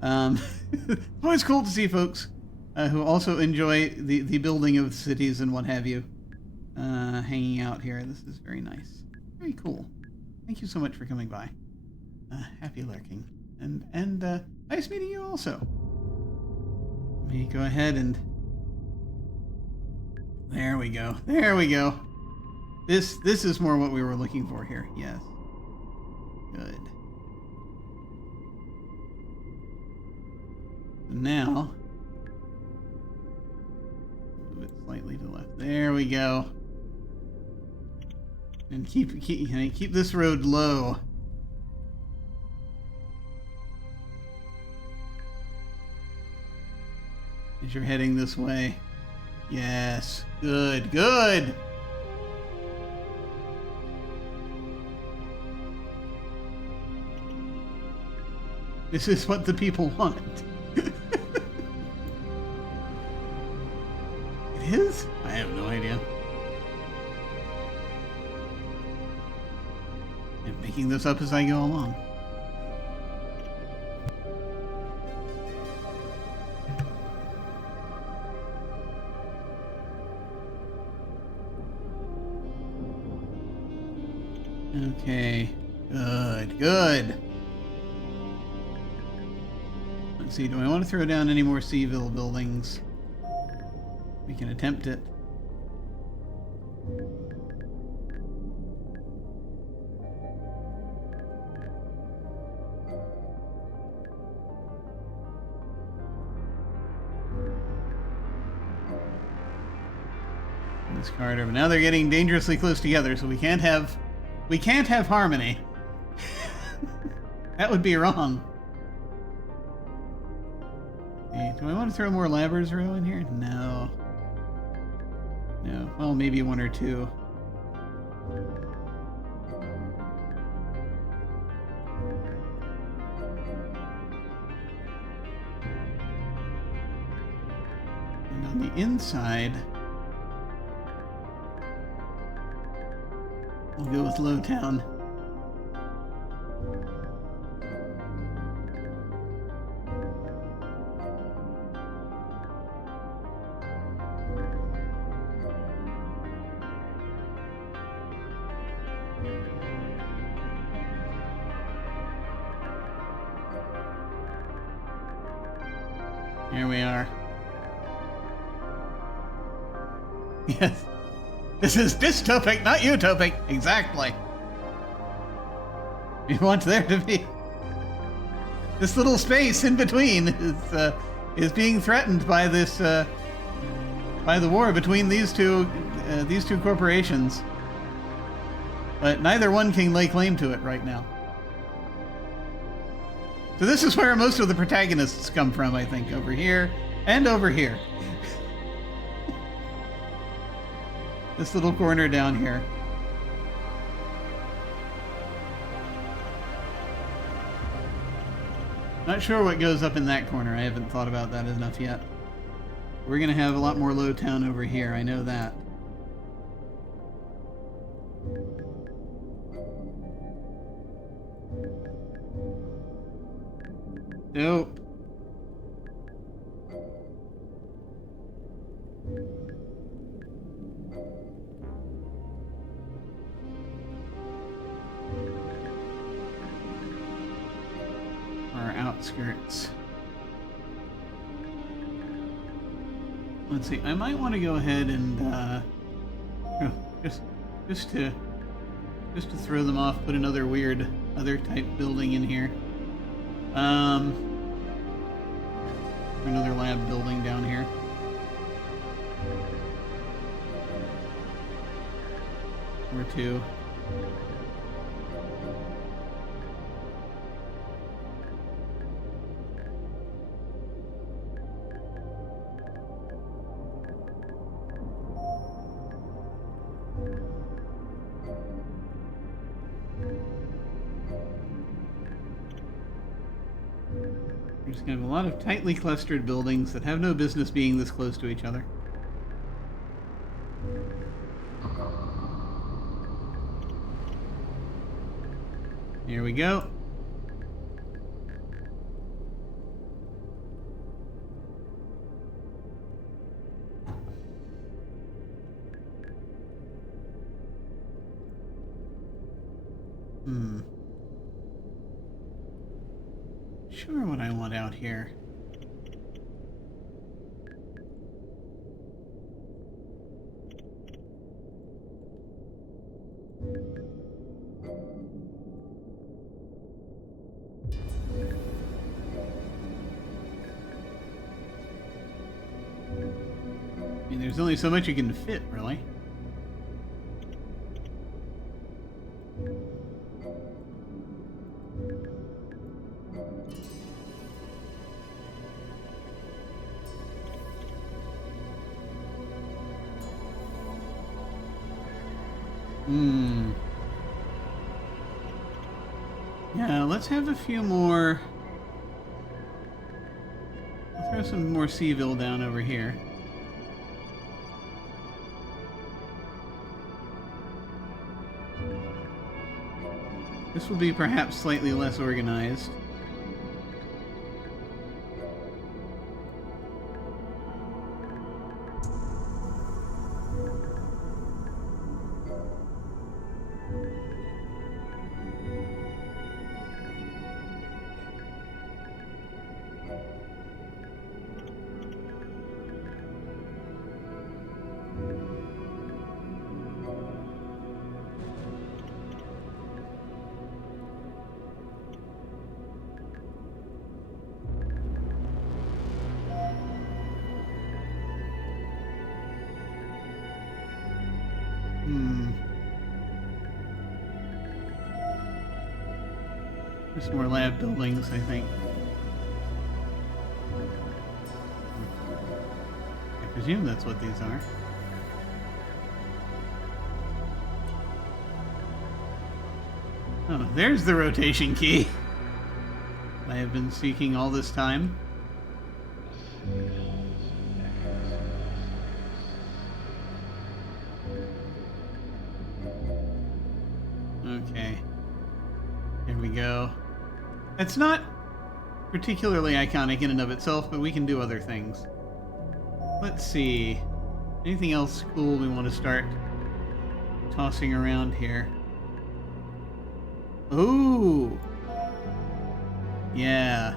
It's always cool to see folks who also enjoy the building of cities and what have you hanging out here. This is very nice. Very cool. Thank you so much for coming by. Happy lurking. And nice meeting you also. Let me go ahead and... There we go. There we go. This is more what we were looking for here. Yes. Good. Now, move it slightly to the left. There we go. And keep this road low. As you're heading this way. Yes. Good. Good. This is what the people want. It is? I have no idea. I'm making this up as I go along. Okay. Good, good. Let's see, do I want to throw down any more Seaville buildings? We can attempt it. This card over. Now they're getting dangerously close together, so we can't have harmony. That would be wrong. Okay, do I want to throw more Labbers Row in here? No. No. Well, maybe one or two. And on the inside, we'll go with Lowtown. Here we are. Yes. This is dystopic, not utopic. Exactly. You want there to be... This little space in between is being threatened by this by the war between these two corporations. But neither one can lay claim to it right now. So this is where most of the protagonists come from, I think, over here and over here. This little corner down here. Not sure what goes up in that corner. I haven't thought about that enough yet. We're going to have a lot more Lowtown over here. I know that. Nope. Our outskirts. Let's see. I might want to go ahead and just to throw them off, put another weird other type building in here. Another lab building down here. Or two. We're just going to have a lot of tightly clustered buildings that have no business being this close to each other. Here we go. Sure what I want out here. I mean, there's only so much you can fit, really. Yeah, let's have a few more. I'll throw some more Seaville down over here. This will be perhaps slightly less organized. Just more lab buildings, I think. I presume that's what these are. Oh, there's the rotation key I have been seeking all this time. Okay. Here we go. It's not particularly iconic in and of itself, but we can do other things. Let's see. Anything else cool we want to start tossing around here? Ooh! Yeah.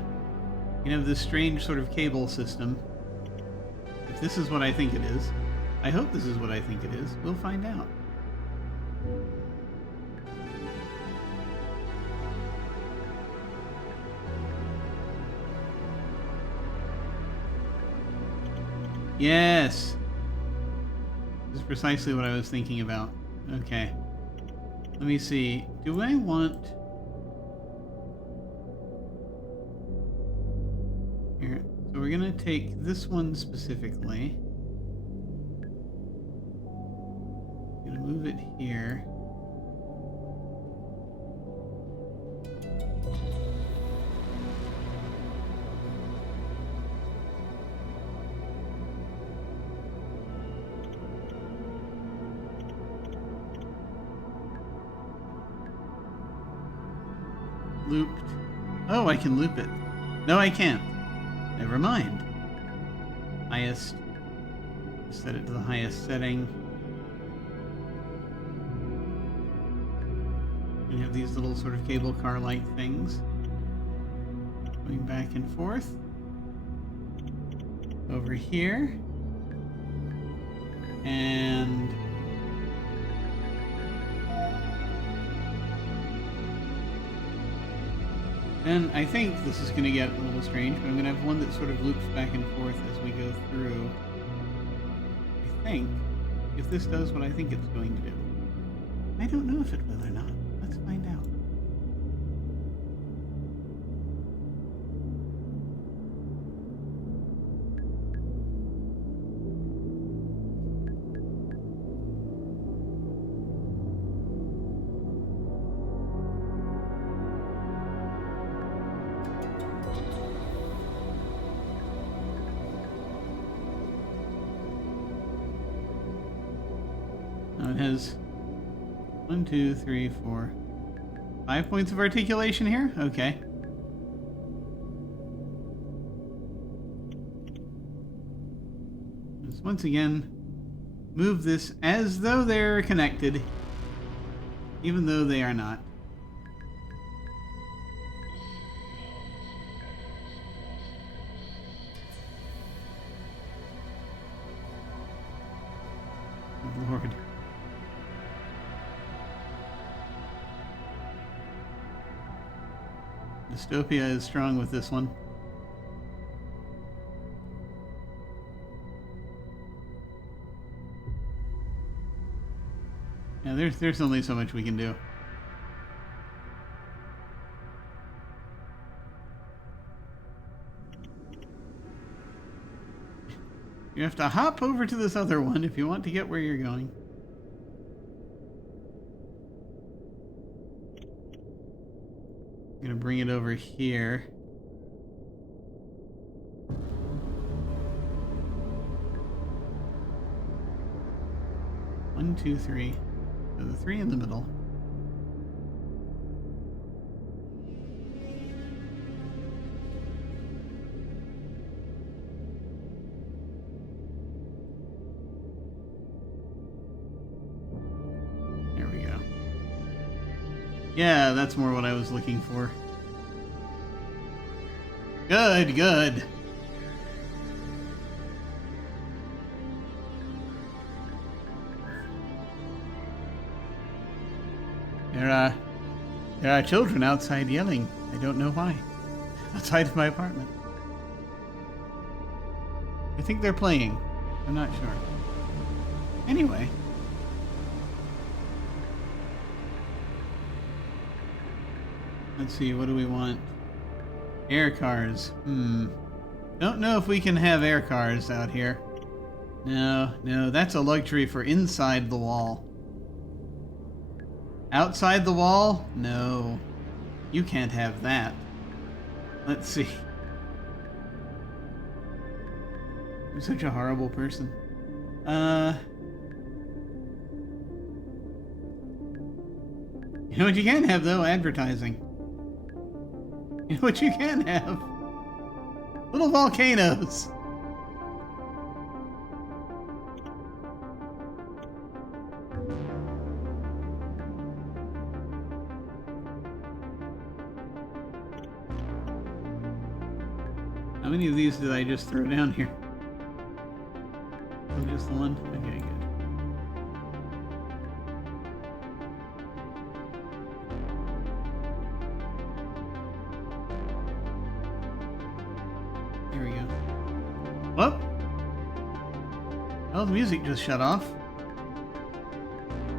You have this strange sort of cable system. If this is what I think it is, I hope this is what I think it is. We'll find out. Yes! This is precisely what I was thinking about. Okay. Let me see. Do I want... Here. So we're going to take this one specifically. I'm going to move it here. Looped. Oh, I can loop it. No, I can't. Never mind. Highest. Set it to the highest setting. We have these little sort of cable car-like things going back and forth. Over here. And... And I think this is going to get a little strange, but I'm going to have one that sort of loops back and forth as we go through. I think, if this does what I think it's going to do. I don't know if it will or not. Let's find out. It has 1, 2, 3, 4, 5 points of articulation here? Okay. Let's once again move this as though they're connected, even though they are not. Good Lord. Dystopia is strong with this one. Yeah, there's only so much we can do. You have to hop over to this other one if you want to get where you're going. I'm gonna bring it over here. One, two, three. So the three in the middle. There we go. Yeah, that's more what I was looking for. Good, good. There are children outside yelling. I don't know why. Outside of my apartment. I think they're playing. I'm not sure. Anyway. Let's see, what do we want? Air cars. Don't know if we can have air cars out here. No, that's a luxury for inside the wall. Outside the wall? No. You can't have that. Let's see. I'm such a horrible person. You know what you can have, though? Advertising. You know what you can have? Little volcanoes. How many of these did I just throw down here? Oh, just the one? Okay, good. There we go. Whoop! Oh, the music just shut off.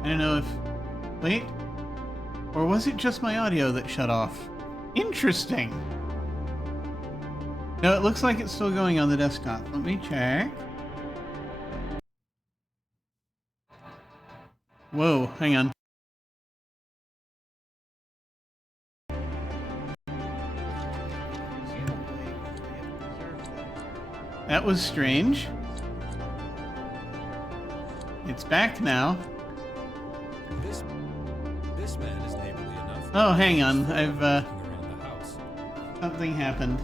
I don't know if... Wait? Or was it just my audio that shut off? Interesting! No, it looks like it's still going on the desktop. Let me check. Whoa, hang on. That was strange. It's back now. This man is neighborly enough. Oh, hang on. Something happened.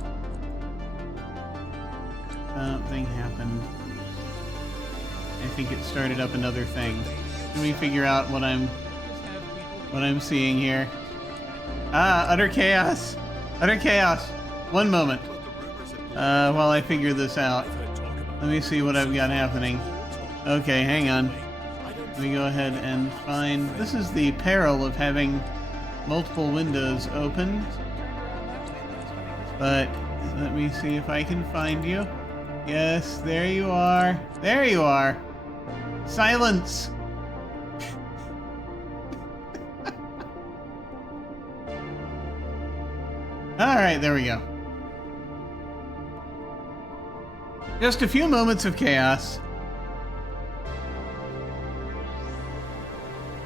Something happened. I think it started up another thing. Let me figure out what I'm seeing here. Ah, utter chaos. Utter chaos. One moment. While I figure this out. Let me see what I've got happening. Okay, hang on. Let me go ahead and find... This is the peril of having multiple windows open. But let me see if I can find you. Yes, there you are. There you are. Silence! Alright, there we go. Just a few moments of chaos.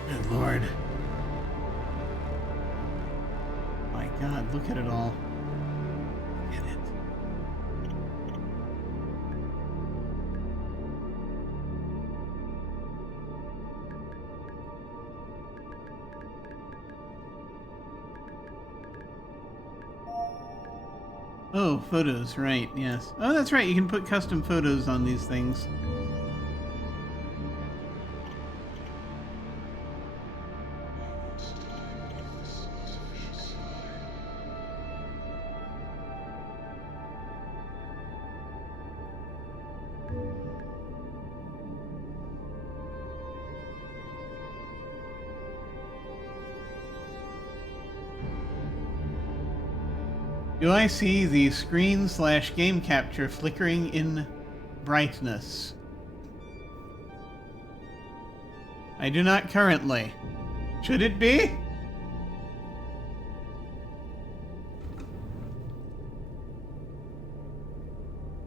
Good Lord. My God, look at it all. Look at it. Oh, photos, right, yes. Oh, that's right, you can put custom photos on these things. Do I see the screen/game capture flickering in brightness? I do not currently. Should it be?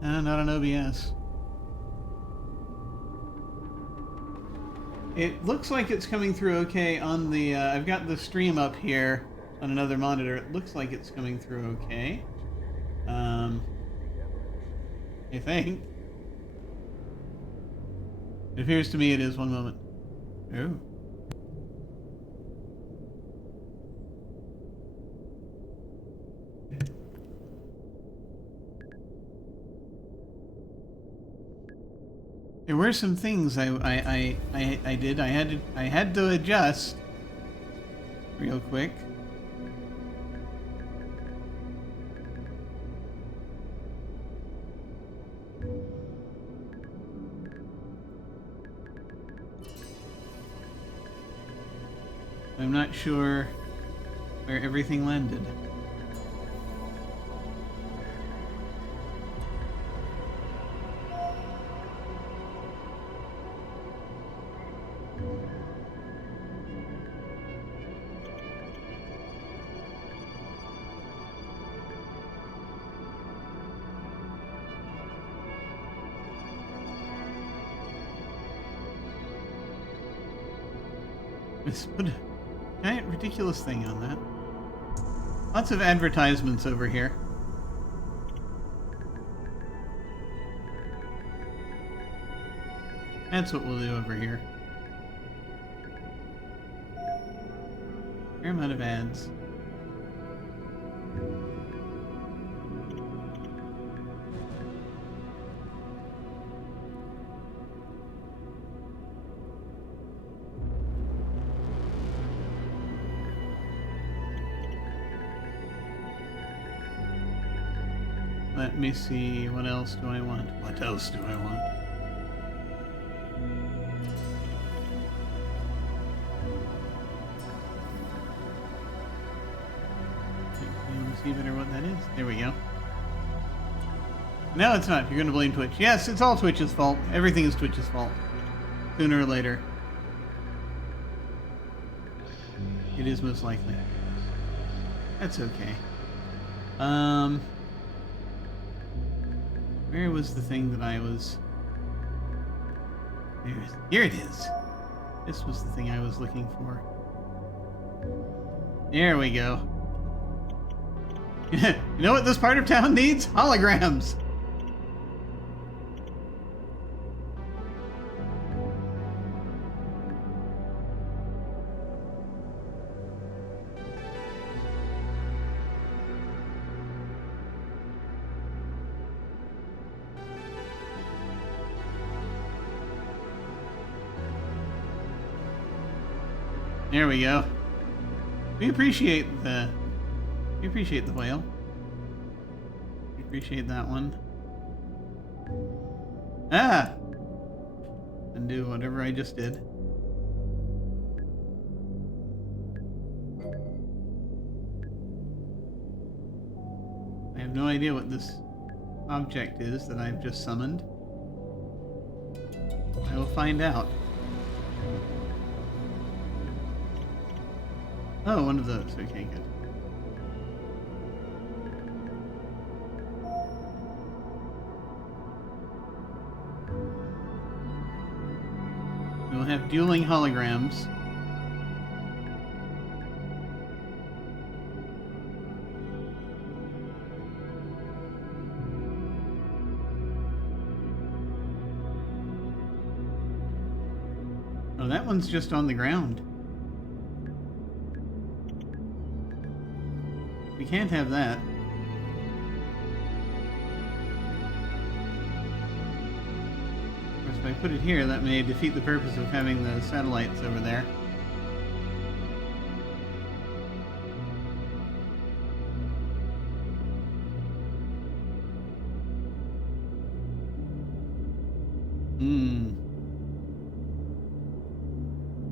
Not on OBS. It looks like it's coming through okay on the... I've got the stream up here on another monitor. It looks like it's coming through okay. I think. It appears to me it is. One moment. Oh. There were some things I did. I had to adjust real quick. I'm not sure where everything landed. Just put a giant ridiculous thing on that. Lots of advertisements over here. That's what we'll do over here. Fair amount of ads. Let me see, what else do I want? What else do I want? See better what that is. There we go. No, it's not. You're going to blame Twitch. Yes, it's all Twitch's fault. Everything is Twitch's fault. Sooner or later. It is most likely. That's okay. Where was the thing that I was... Here it is. This was the thing I was looking for. There we go. You know what this part of town needs? Holograms! There we go. We appreciate the whale. We appreciate that one. Ah! Undo whatever I just did. I have no idea what this object is that I've just summoned. I will find out. Oh, one of those. Okay, good. We'll have dueling holograms. Oh, that one's just on the ground. We can't have that. Of course, if I put it here, that may defeat the purpose of having the satellites over there.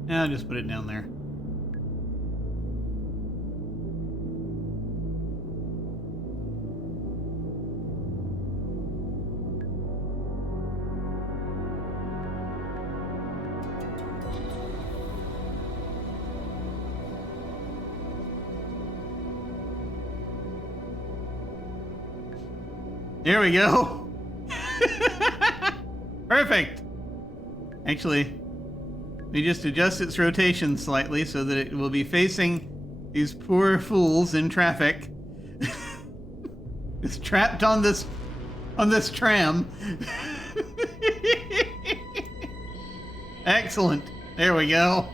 I'll just put it down there. There we go. Perfect. Actually, we just adjust its rotation slightly so that it will be facing these poor fools in traffic. It's trapped on this tram. Excellent. There we go.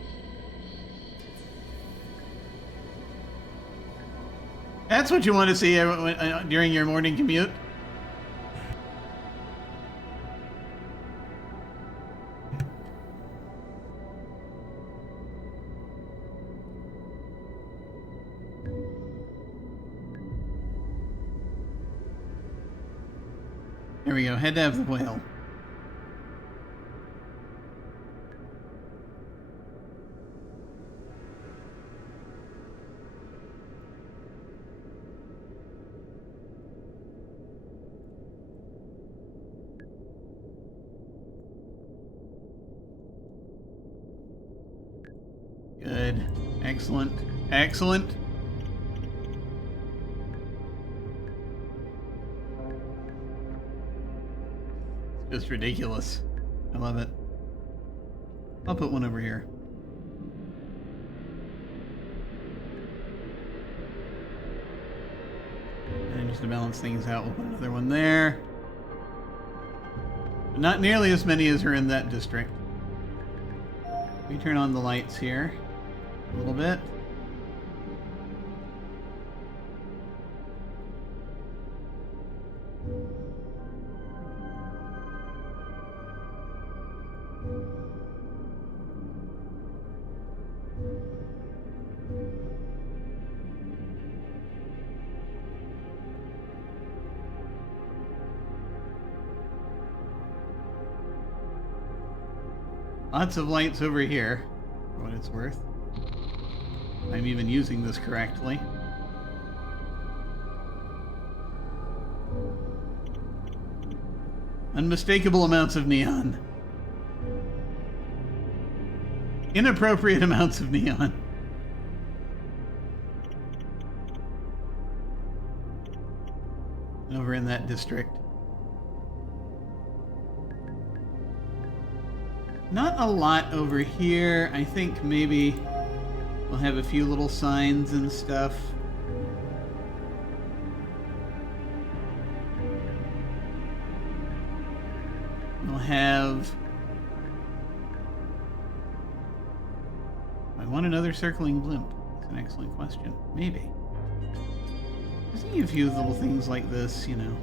That's what you want to see during your morning commute. There we go. Had to have the whale. Good. Excellent. Excellent. Just ridiculous. I love it. I'll put one over here. Just to balance things out, we'll put another one there. But not nearly as many as are in that district. We turn on the lights here a little bit. Lots of lights over here, for what it's worth. I'm even using this correctly. Unmistakable amounts of neon. Inappropriate amounts of neon. Over in that district. Not a lot over here. I think maybe we'll have a few little signs and stuff. We'll have... I want another circling blimp. That's an excellent question. Maybe. There's a few little things like this, you know.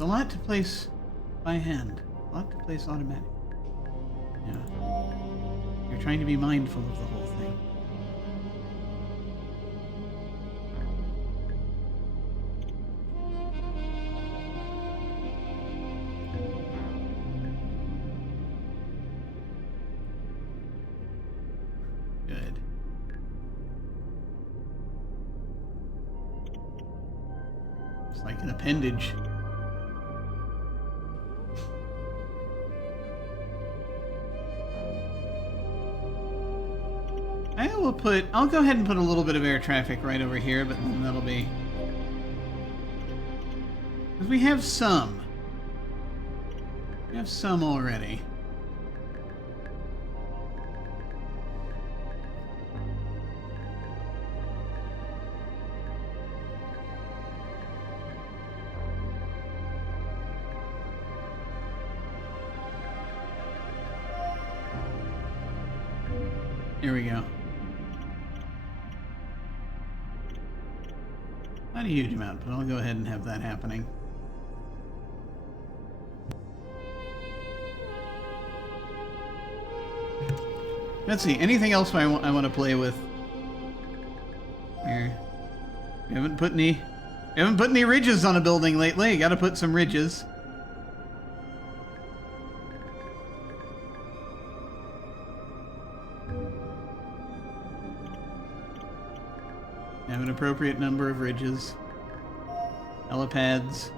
A lot to place by hand. A lot to place automatic. Yeah. You're trying to be mindful of the whole thing. Good. It's like an appendage. I'll go ahead and put a little bit of air traffic right over here, but then that'll be... Because we have some. We have some already. There we go. Not a huge amount, but I'll go ahead and have that happening. Let's see, anything else I want to play with? Here. We haven't put any ridges on a building lately. Gotta put some ridges. Have an appropriate number of ridges. Helipads.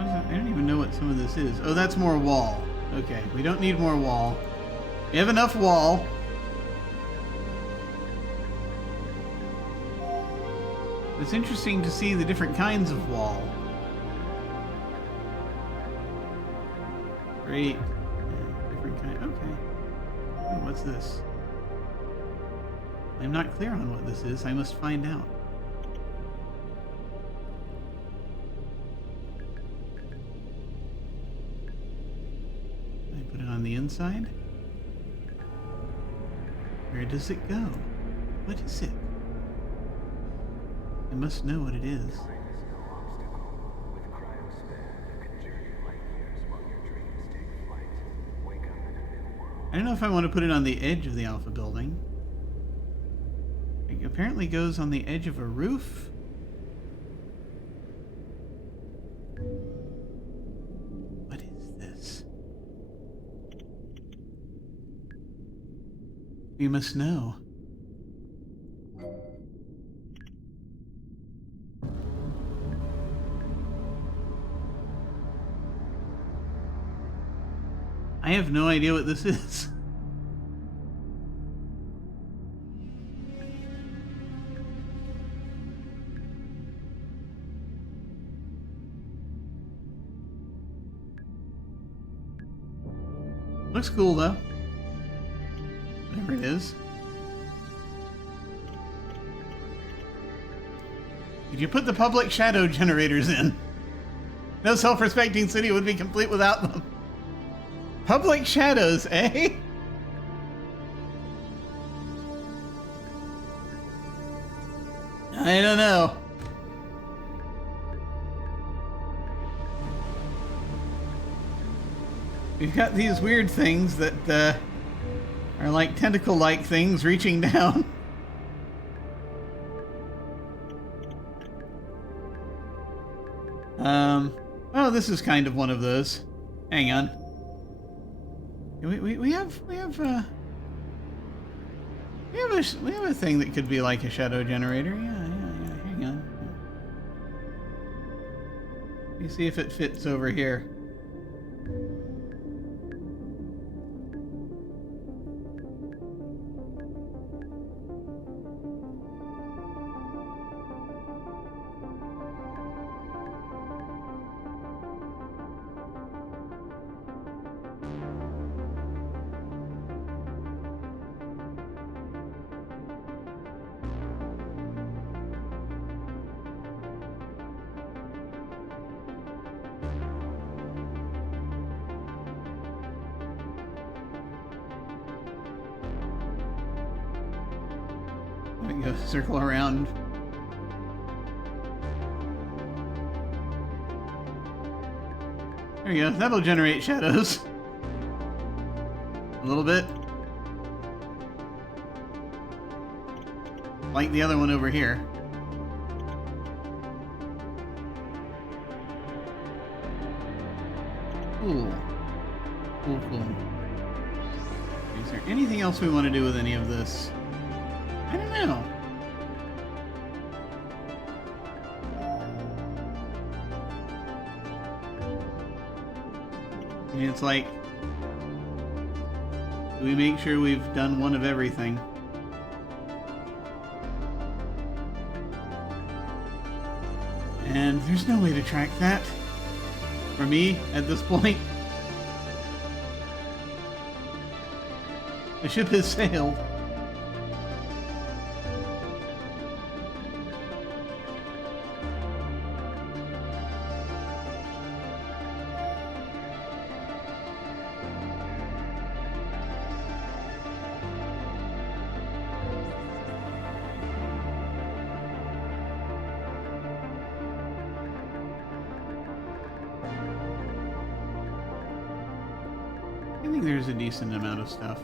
I don't even know what some of this is. Oh, that's more wall. Okay, we don't need more wall. We have enough wall. It's interesting to see the different kinds of wall. Great. Different kind. Okay. Oh, what's this? I'm not clear on what this is. I must find out. I put it on the inside? Where does it go? What is it? I must know what it is. I don't know if I want to put it on the edge of the Alpha building. It apparently goes on the edge of a roof. What is this? We must know. I have no idea what this is. Looks cool though. Whatever it is. Did you put the public shadow generators in? No self-respecting city would be complete without them. Public shadows, eh? I don't know. We've got these weird things that are like tentacle-like things reaching down. Oh, this is kind of one of those. Hang on. We have a thing that could be like a shadow generator. Yeah. Hang on. Let me see if it fits over here. Let me go circle around. There we go. That'll generate shadows. A little bit. Like the other one over here. Cool. Cool. Is there anything else we want to do with any of this? I don't know. I mean, it's like, do we make sure we've done one of everything? And there's no way to track that for me at this point. The ship has sailed. I think there's a decent amount of stuff.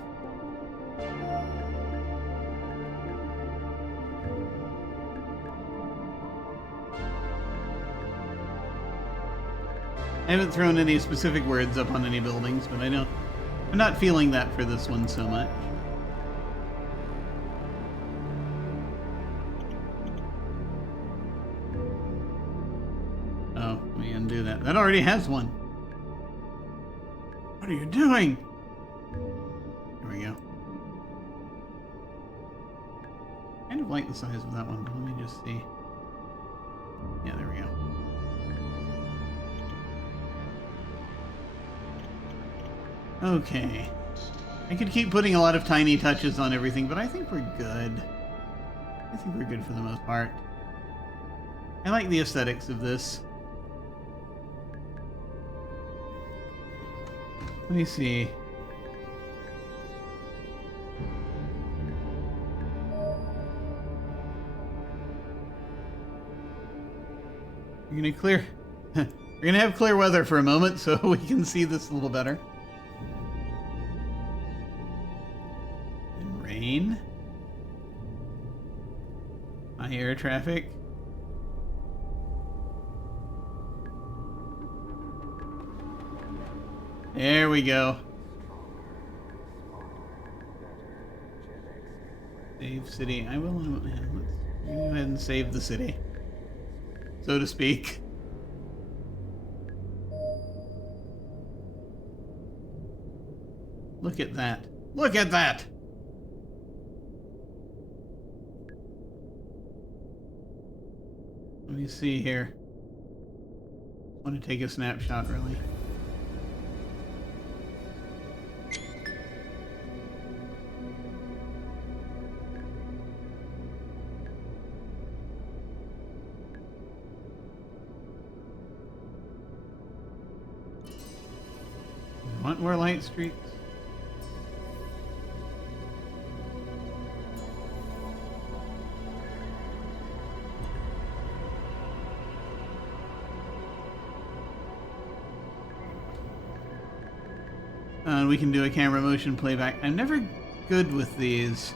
I haven't thrown any specific words up on any buildings, but I'm not feeling that for this one so much. Oh, let me undo that. That already has one. What are you doing? Here we go. Kind of like the size of that one, but let me just see. Yeah, there we go. Okay. I could keep putting a lot of tiny touches on everything, but I think we're good. I think we're good for the most part. I like the aesthetics of this. Let me see. We're gonna clear. We're gonna have clear weather for a moment so we can see this a little better. And rain. High air traffic. There we go. Save city. I will. Let's go ahead and save the city, so to speak. Look at that. Look at that! Let me see here. I want to take a snapshot, really. We want more light streaks. And we can do a camera motion playback. I'm never good with these.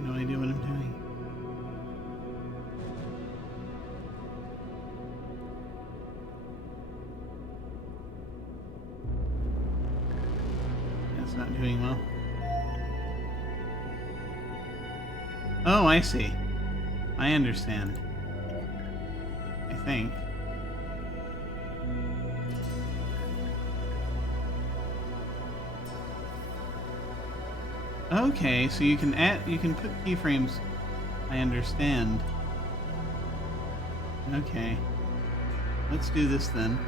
No idea what I'm doing. That's not doing well. Oh, I see. I understand. I think. Okay, so you can put keyframes. I understand. Okay. Let's do this then.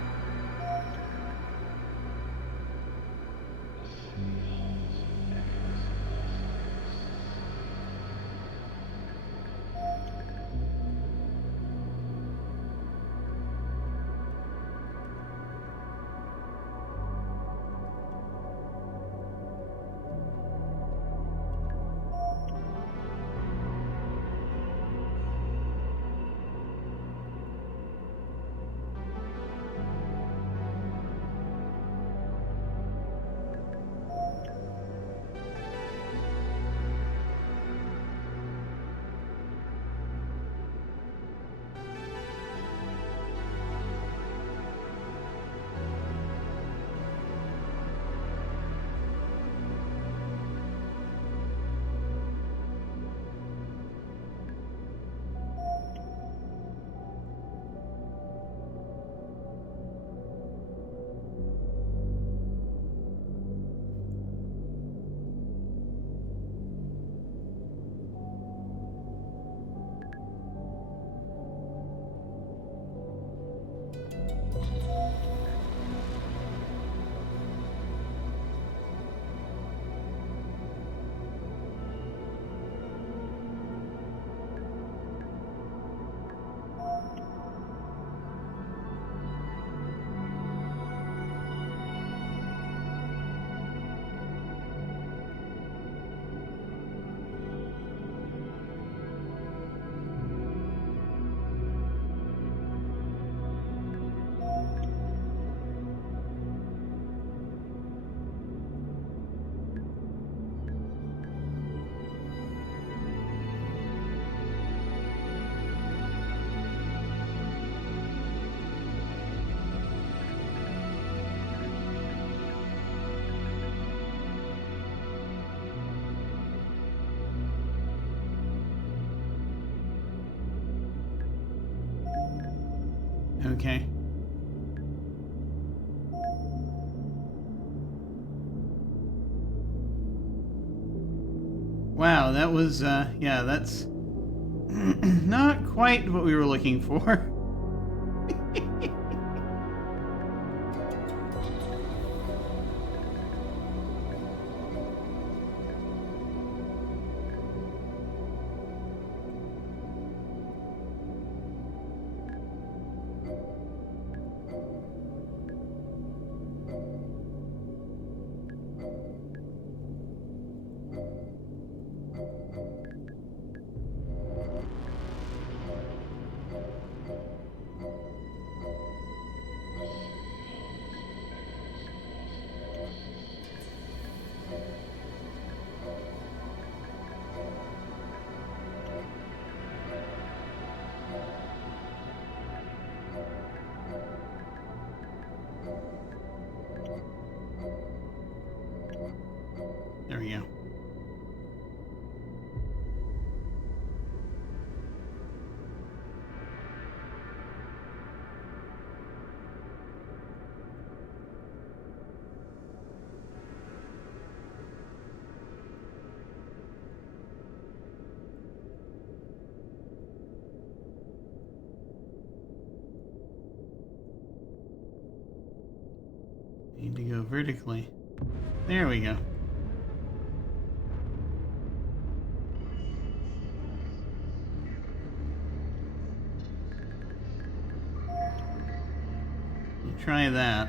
Okay. Wow, that was, yeah, that's not quite what we were looking for. Need to go vertically. There we go. We'll try that.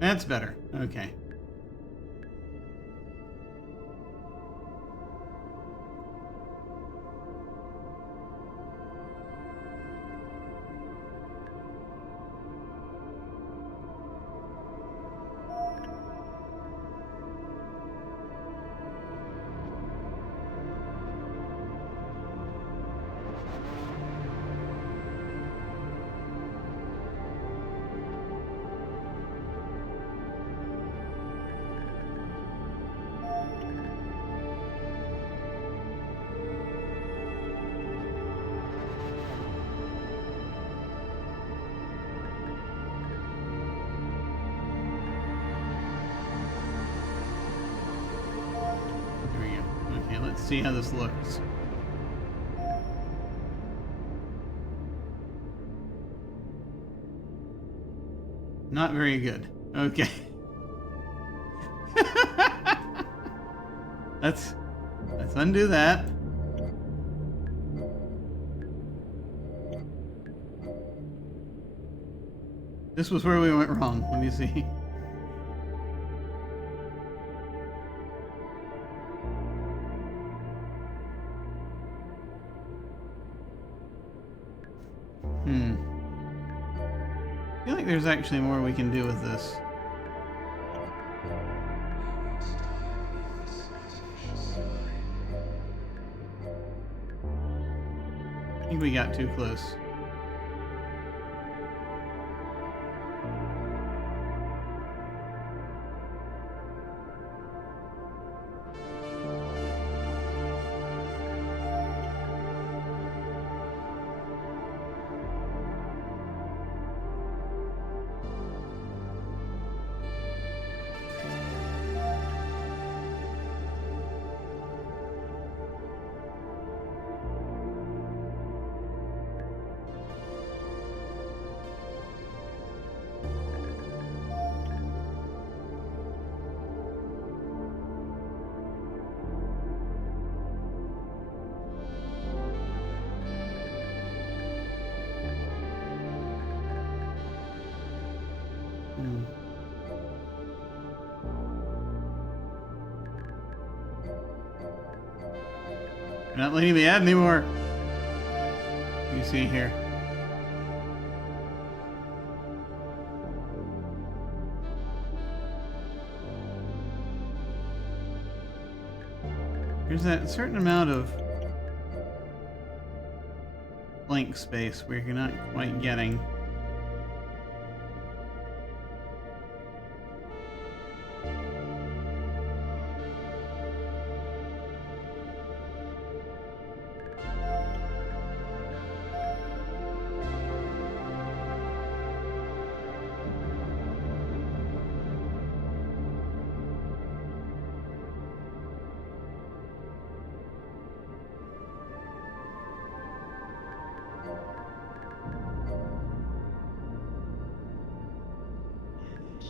That's better. Okay. Let's see how this looks. Not very good. Okay. Let's undo that. This was where we went wrong. Let me see. I feel like there's actually more we can do with this. I think we got too close. You're not letting me add anymore. You see here. There's that certain amount of blank space where you're not quite getting.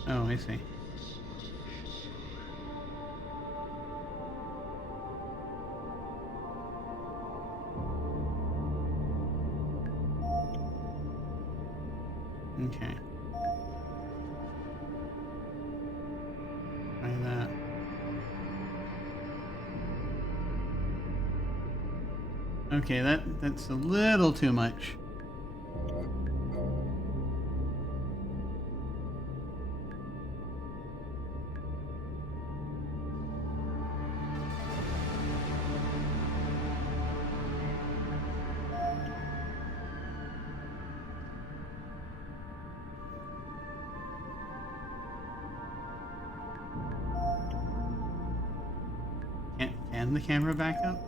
Oh, I see. Okay. Try that. Okay, that's a little too much. Can the camera back up?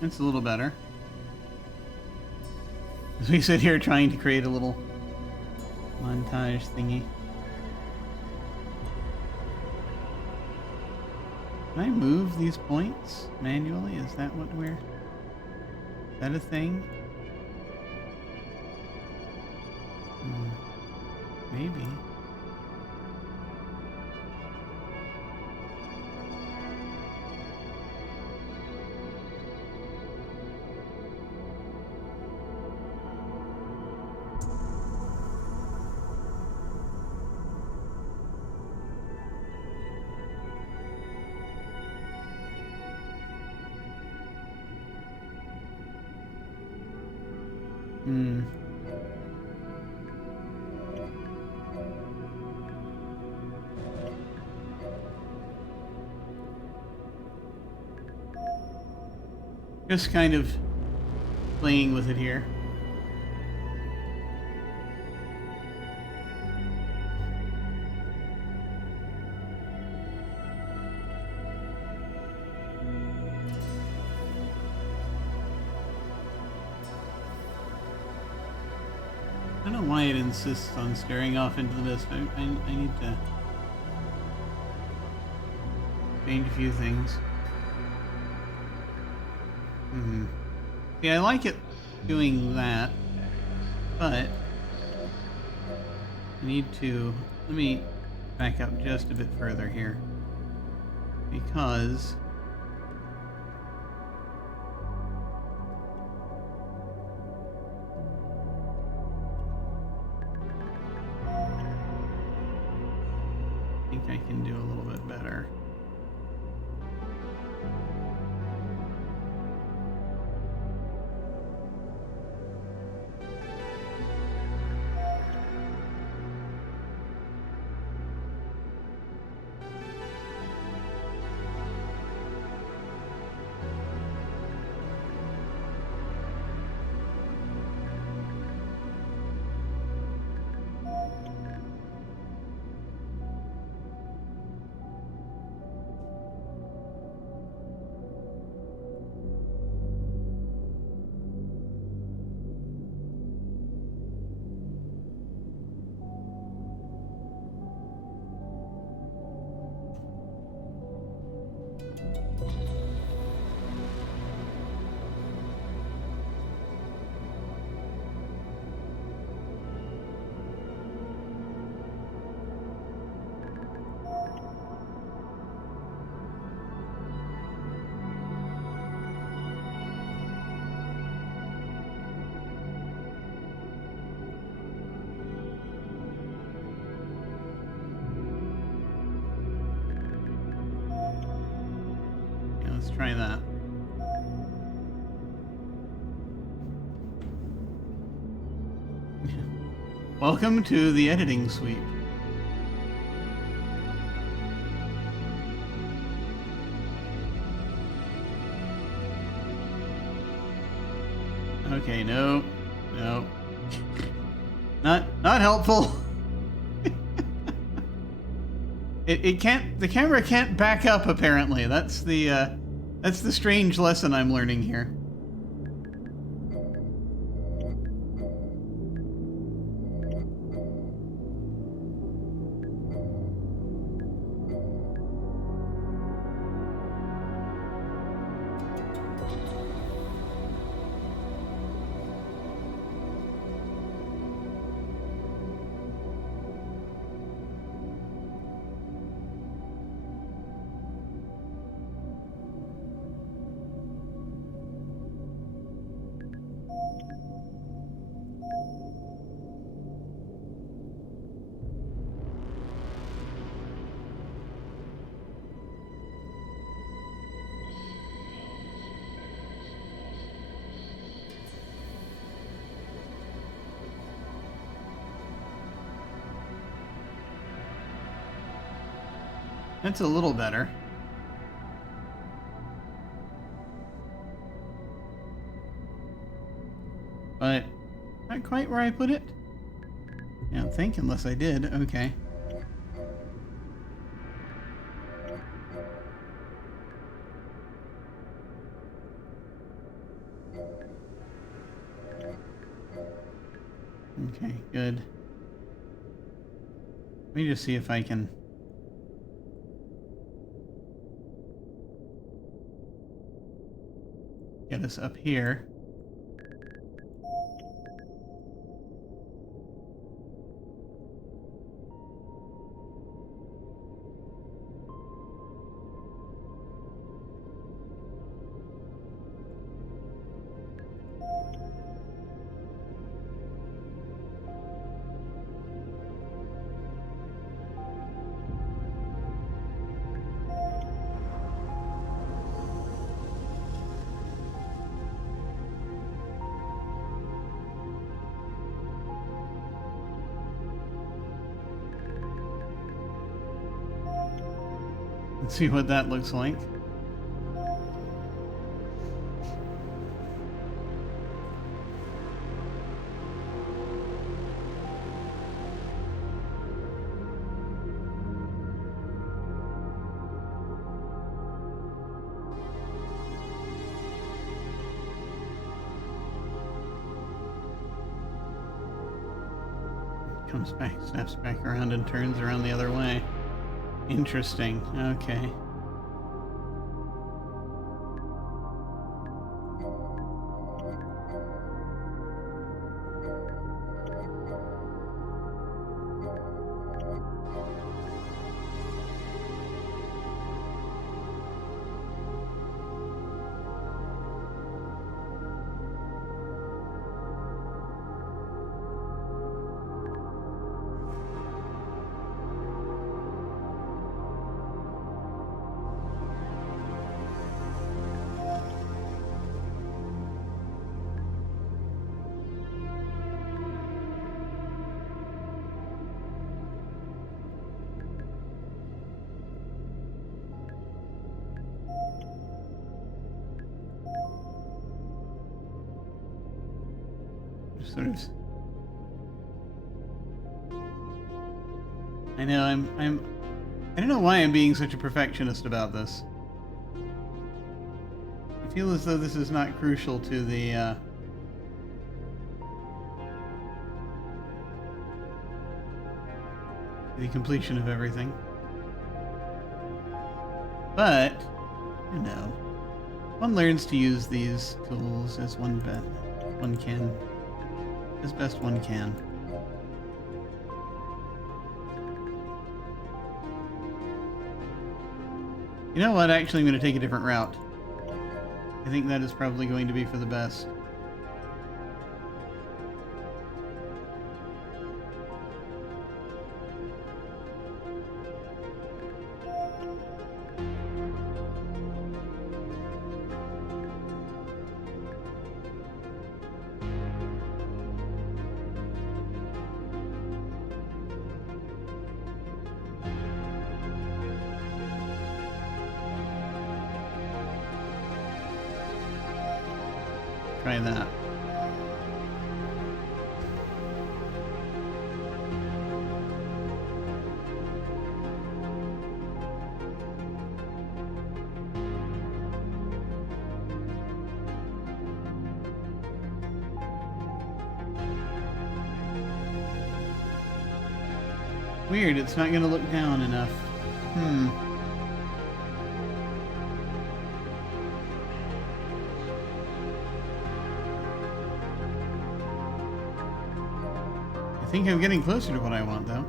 It's a little better. As we sit here trying to create a little montage thingy. Can I move these points manually? Is that what we're... Is that a thing? Maybe. Just kind of playing with it here. I don't know why it insists on staring off into the mist. I need to change a few things. Yeah, I like it doing that, but I need to... Let me back up just a bit further here, because... I think I can do a little bit better. Let's try that. Welcome to the editing suite. Okay, no. Not helpful. It can't, the camera can't back up apparently. That's the strange lesson I'm learning here. That's a little better. But not quite where I put it. I don't think, unless I did. Okay. Okay, good. Let me just see if I can... get us up here. Let's see what that looks like. Comes back, snaps back around and turns around the other way. Interesting. Okay. Sort of. I know I don't know why I'm being such a perfectionist about this. I feel as though this is not crucial to the completion of everything. But, you know, one learns to use these tools as one can. As best one can. You know what? Actually, I'm going to take a different route. I think that is probably going to be for the best. Try that. Weird, it's not going to look down enough. I think I'm getting closer to what I want, though.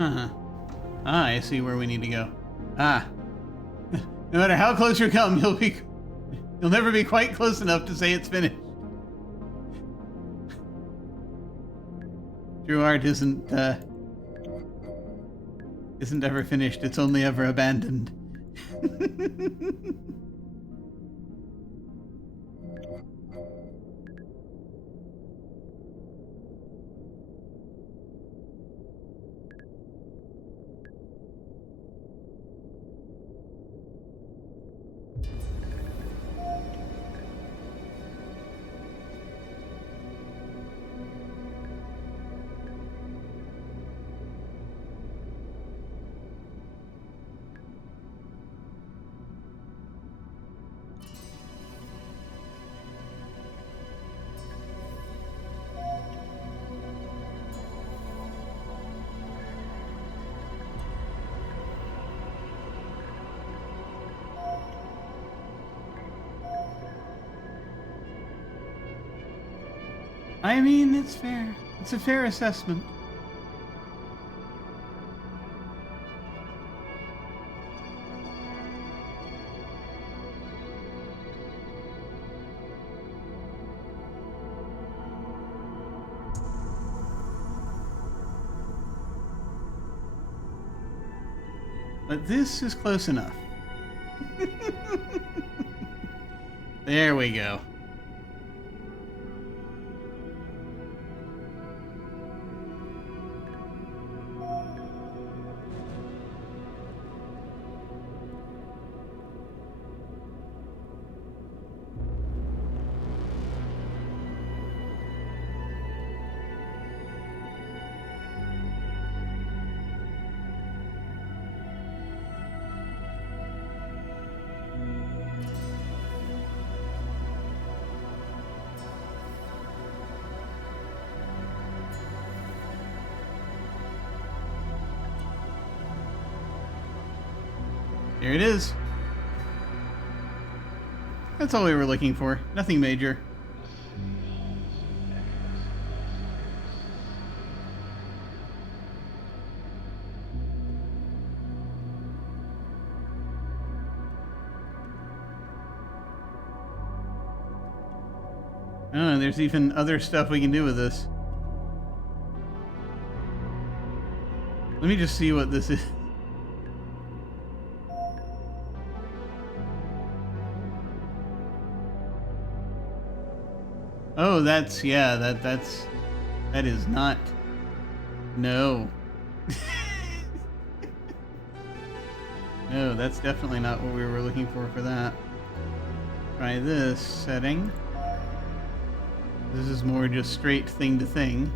Huh. Ah, I see where we need to go. Ah. No matter how close you come, you'll never be quite close enough to say it's finished. True art isn't ever finished, it's only ever abandoned. I mean, it's fair. It's a fair assessment. But this is close enough. There we go. Here it is. That's all we were looking for. Nothing major. Oh, there's even other stuff we can do with this. Let me just see what this is. Oh, that's, yeah, that is not, no. No, that's definitely not what we were looking for that. Try this setting. This is more just straight thing to thing.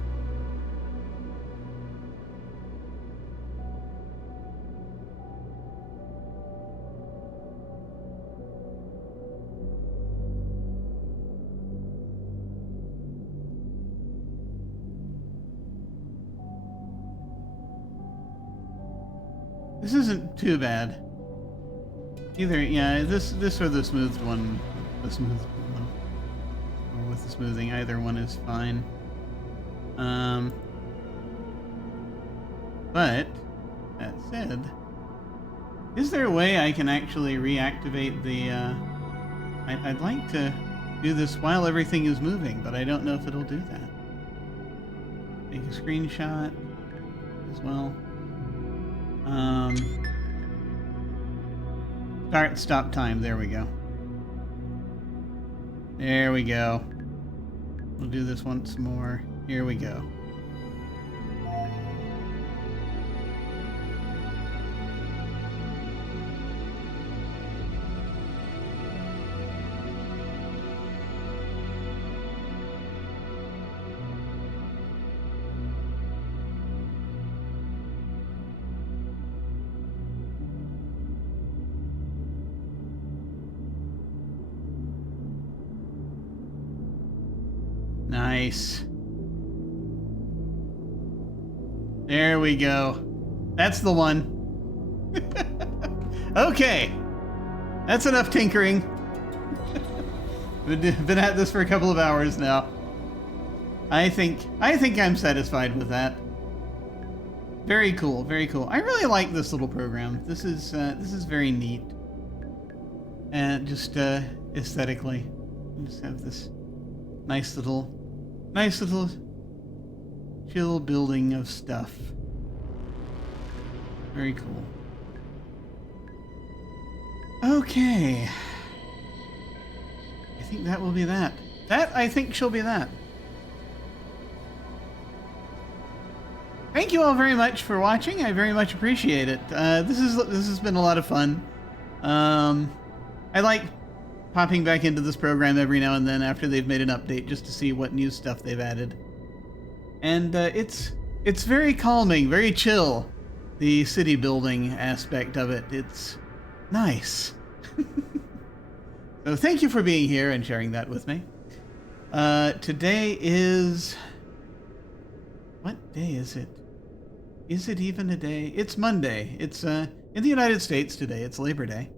This isn't too bad. Either, yeah, this or the smoothed one. The smooth one. Or with the smoothing, either one is fine. But, that said, is there a way I can actually reactivate the, I'd like to do this while everything is moving, but I don't know if it'll do that. Take a screenshot as well. Stop time. There we go. There we go. We'll do this once more. Here we go. Nice. There we go. That's the one. Okay. That's enough tinkering. Been at this for a couple of hours now. I think I'm satisfied with that. Very cool, very cool. I really like this little program. This is very neat, and just aesthetically, you just have this nice little chill building of stuff. Very cool. Okay, I think that will be that. I think she'll be that. Thank you all very much for watching. I very much appreciate it. This has been a lot of fun. I like popping back into this program every now and then after they've made an update just to see what new stuff they've added. And it's very calming, very chill. The city building aspect of it. It's nice. So thank you for being here and sharing that with me. Today is... What day is it? Is it even a day? It's Monday. It's in the United States today. It's Labor Day.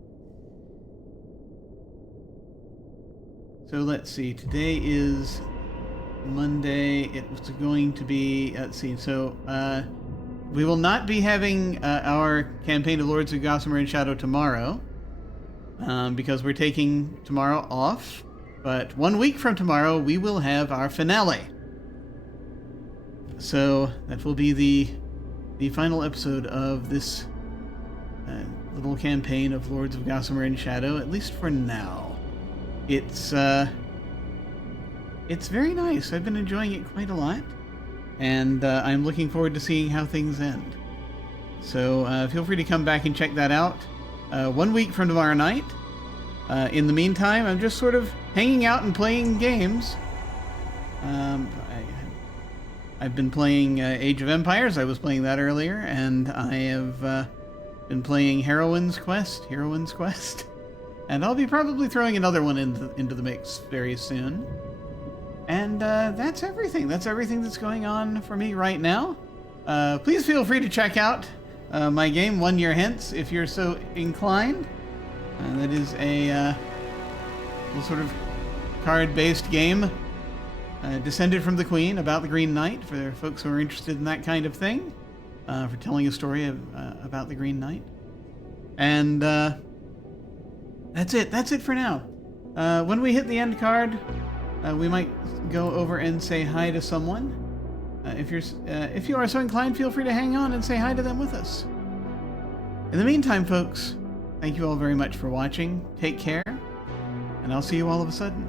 So let's see. Today is Monday. It was going to be... Let's see. So we will not be having our campaign of Lords of Gossamer and Shadow tomorrow because we're taking tomorrow off. But 1 week from tomorrow, we will have our finale. So that will be the final episode of this little campaign of Lords of Gossamer and Shadow, at least for now. It's very nice. I've been enjoying it quite a lot, and I'm looking forward to seeing how things end. So feel free to come back and check that out 1 week from tomorrow night. In the meantime, I'm just sort of hanging out and playing games. I've been playing Age of Empires. I was playing that earlier, and I have been playing Heroine's Quest, and I'll be probably throwing another one into the mix very soon. And that's everything. That's everything that's going on for me right now. Please feel free to check out my game 1 year hence if you're so inclined. That is a little sort of card-based game. Descended from the Queen, about the Green Knight, for folks who are interested in that kind of thing, for telling a story about the Green Knight. And that's it. That's it for now. When we hit the end card, we might go over and say hi to someone. If you are so inclined, feel free to hang on and say hi to them with us. In the meantime, folks, thank you all very much for watching. Take care, and I'll see you all of a sudden.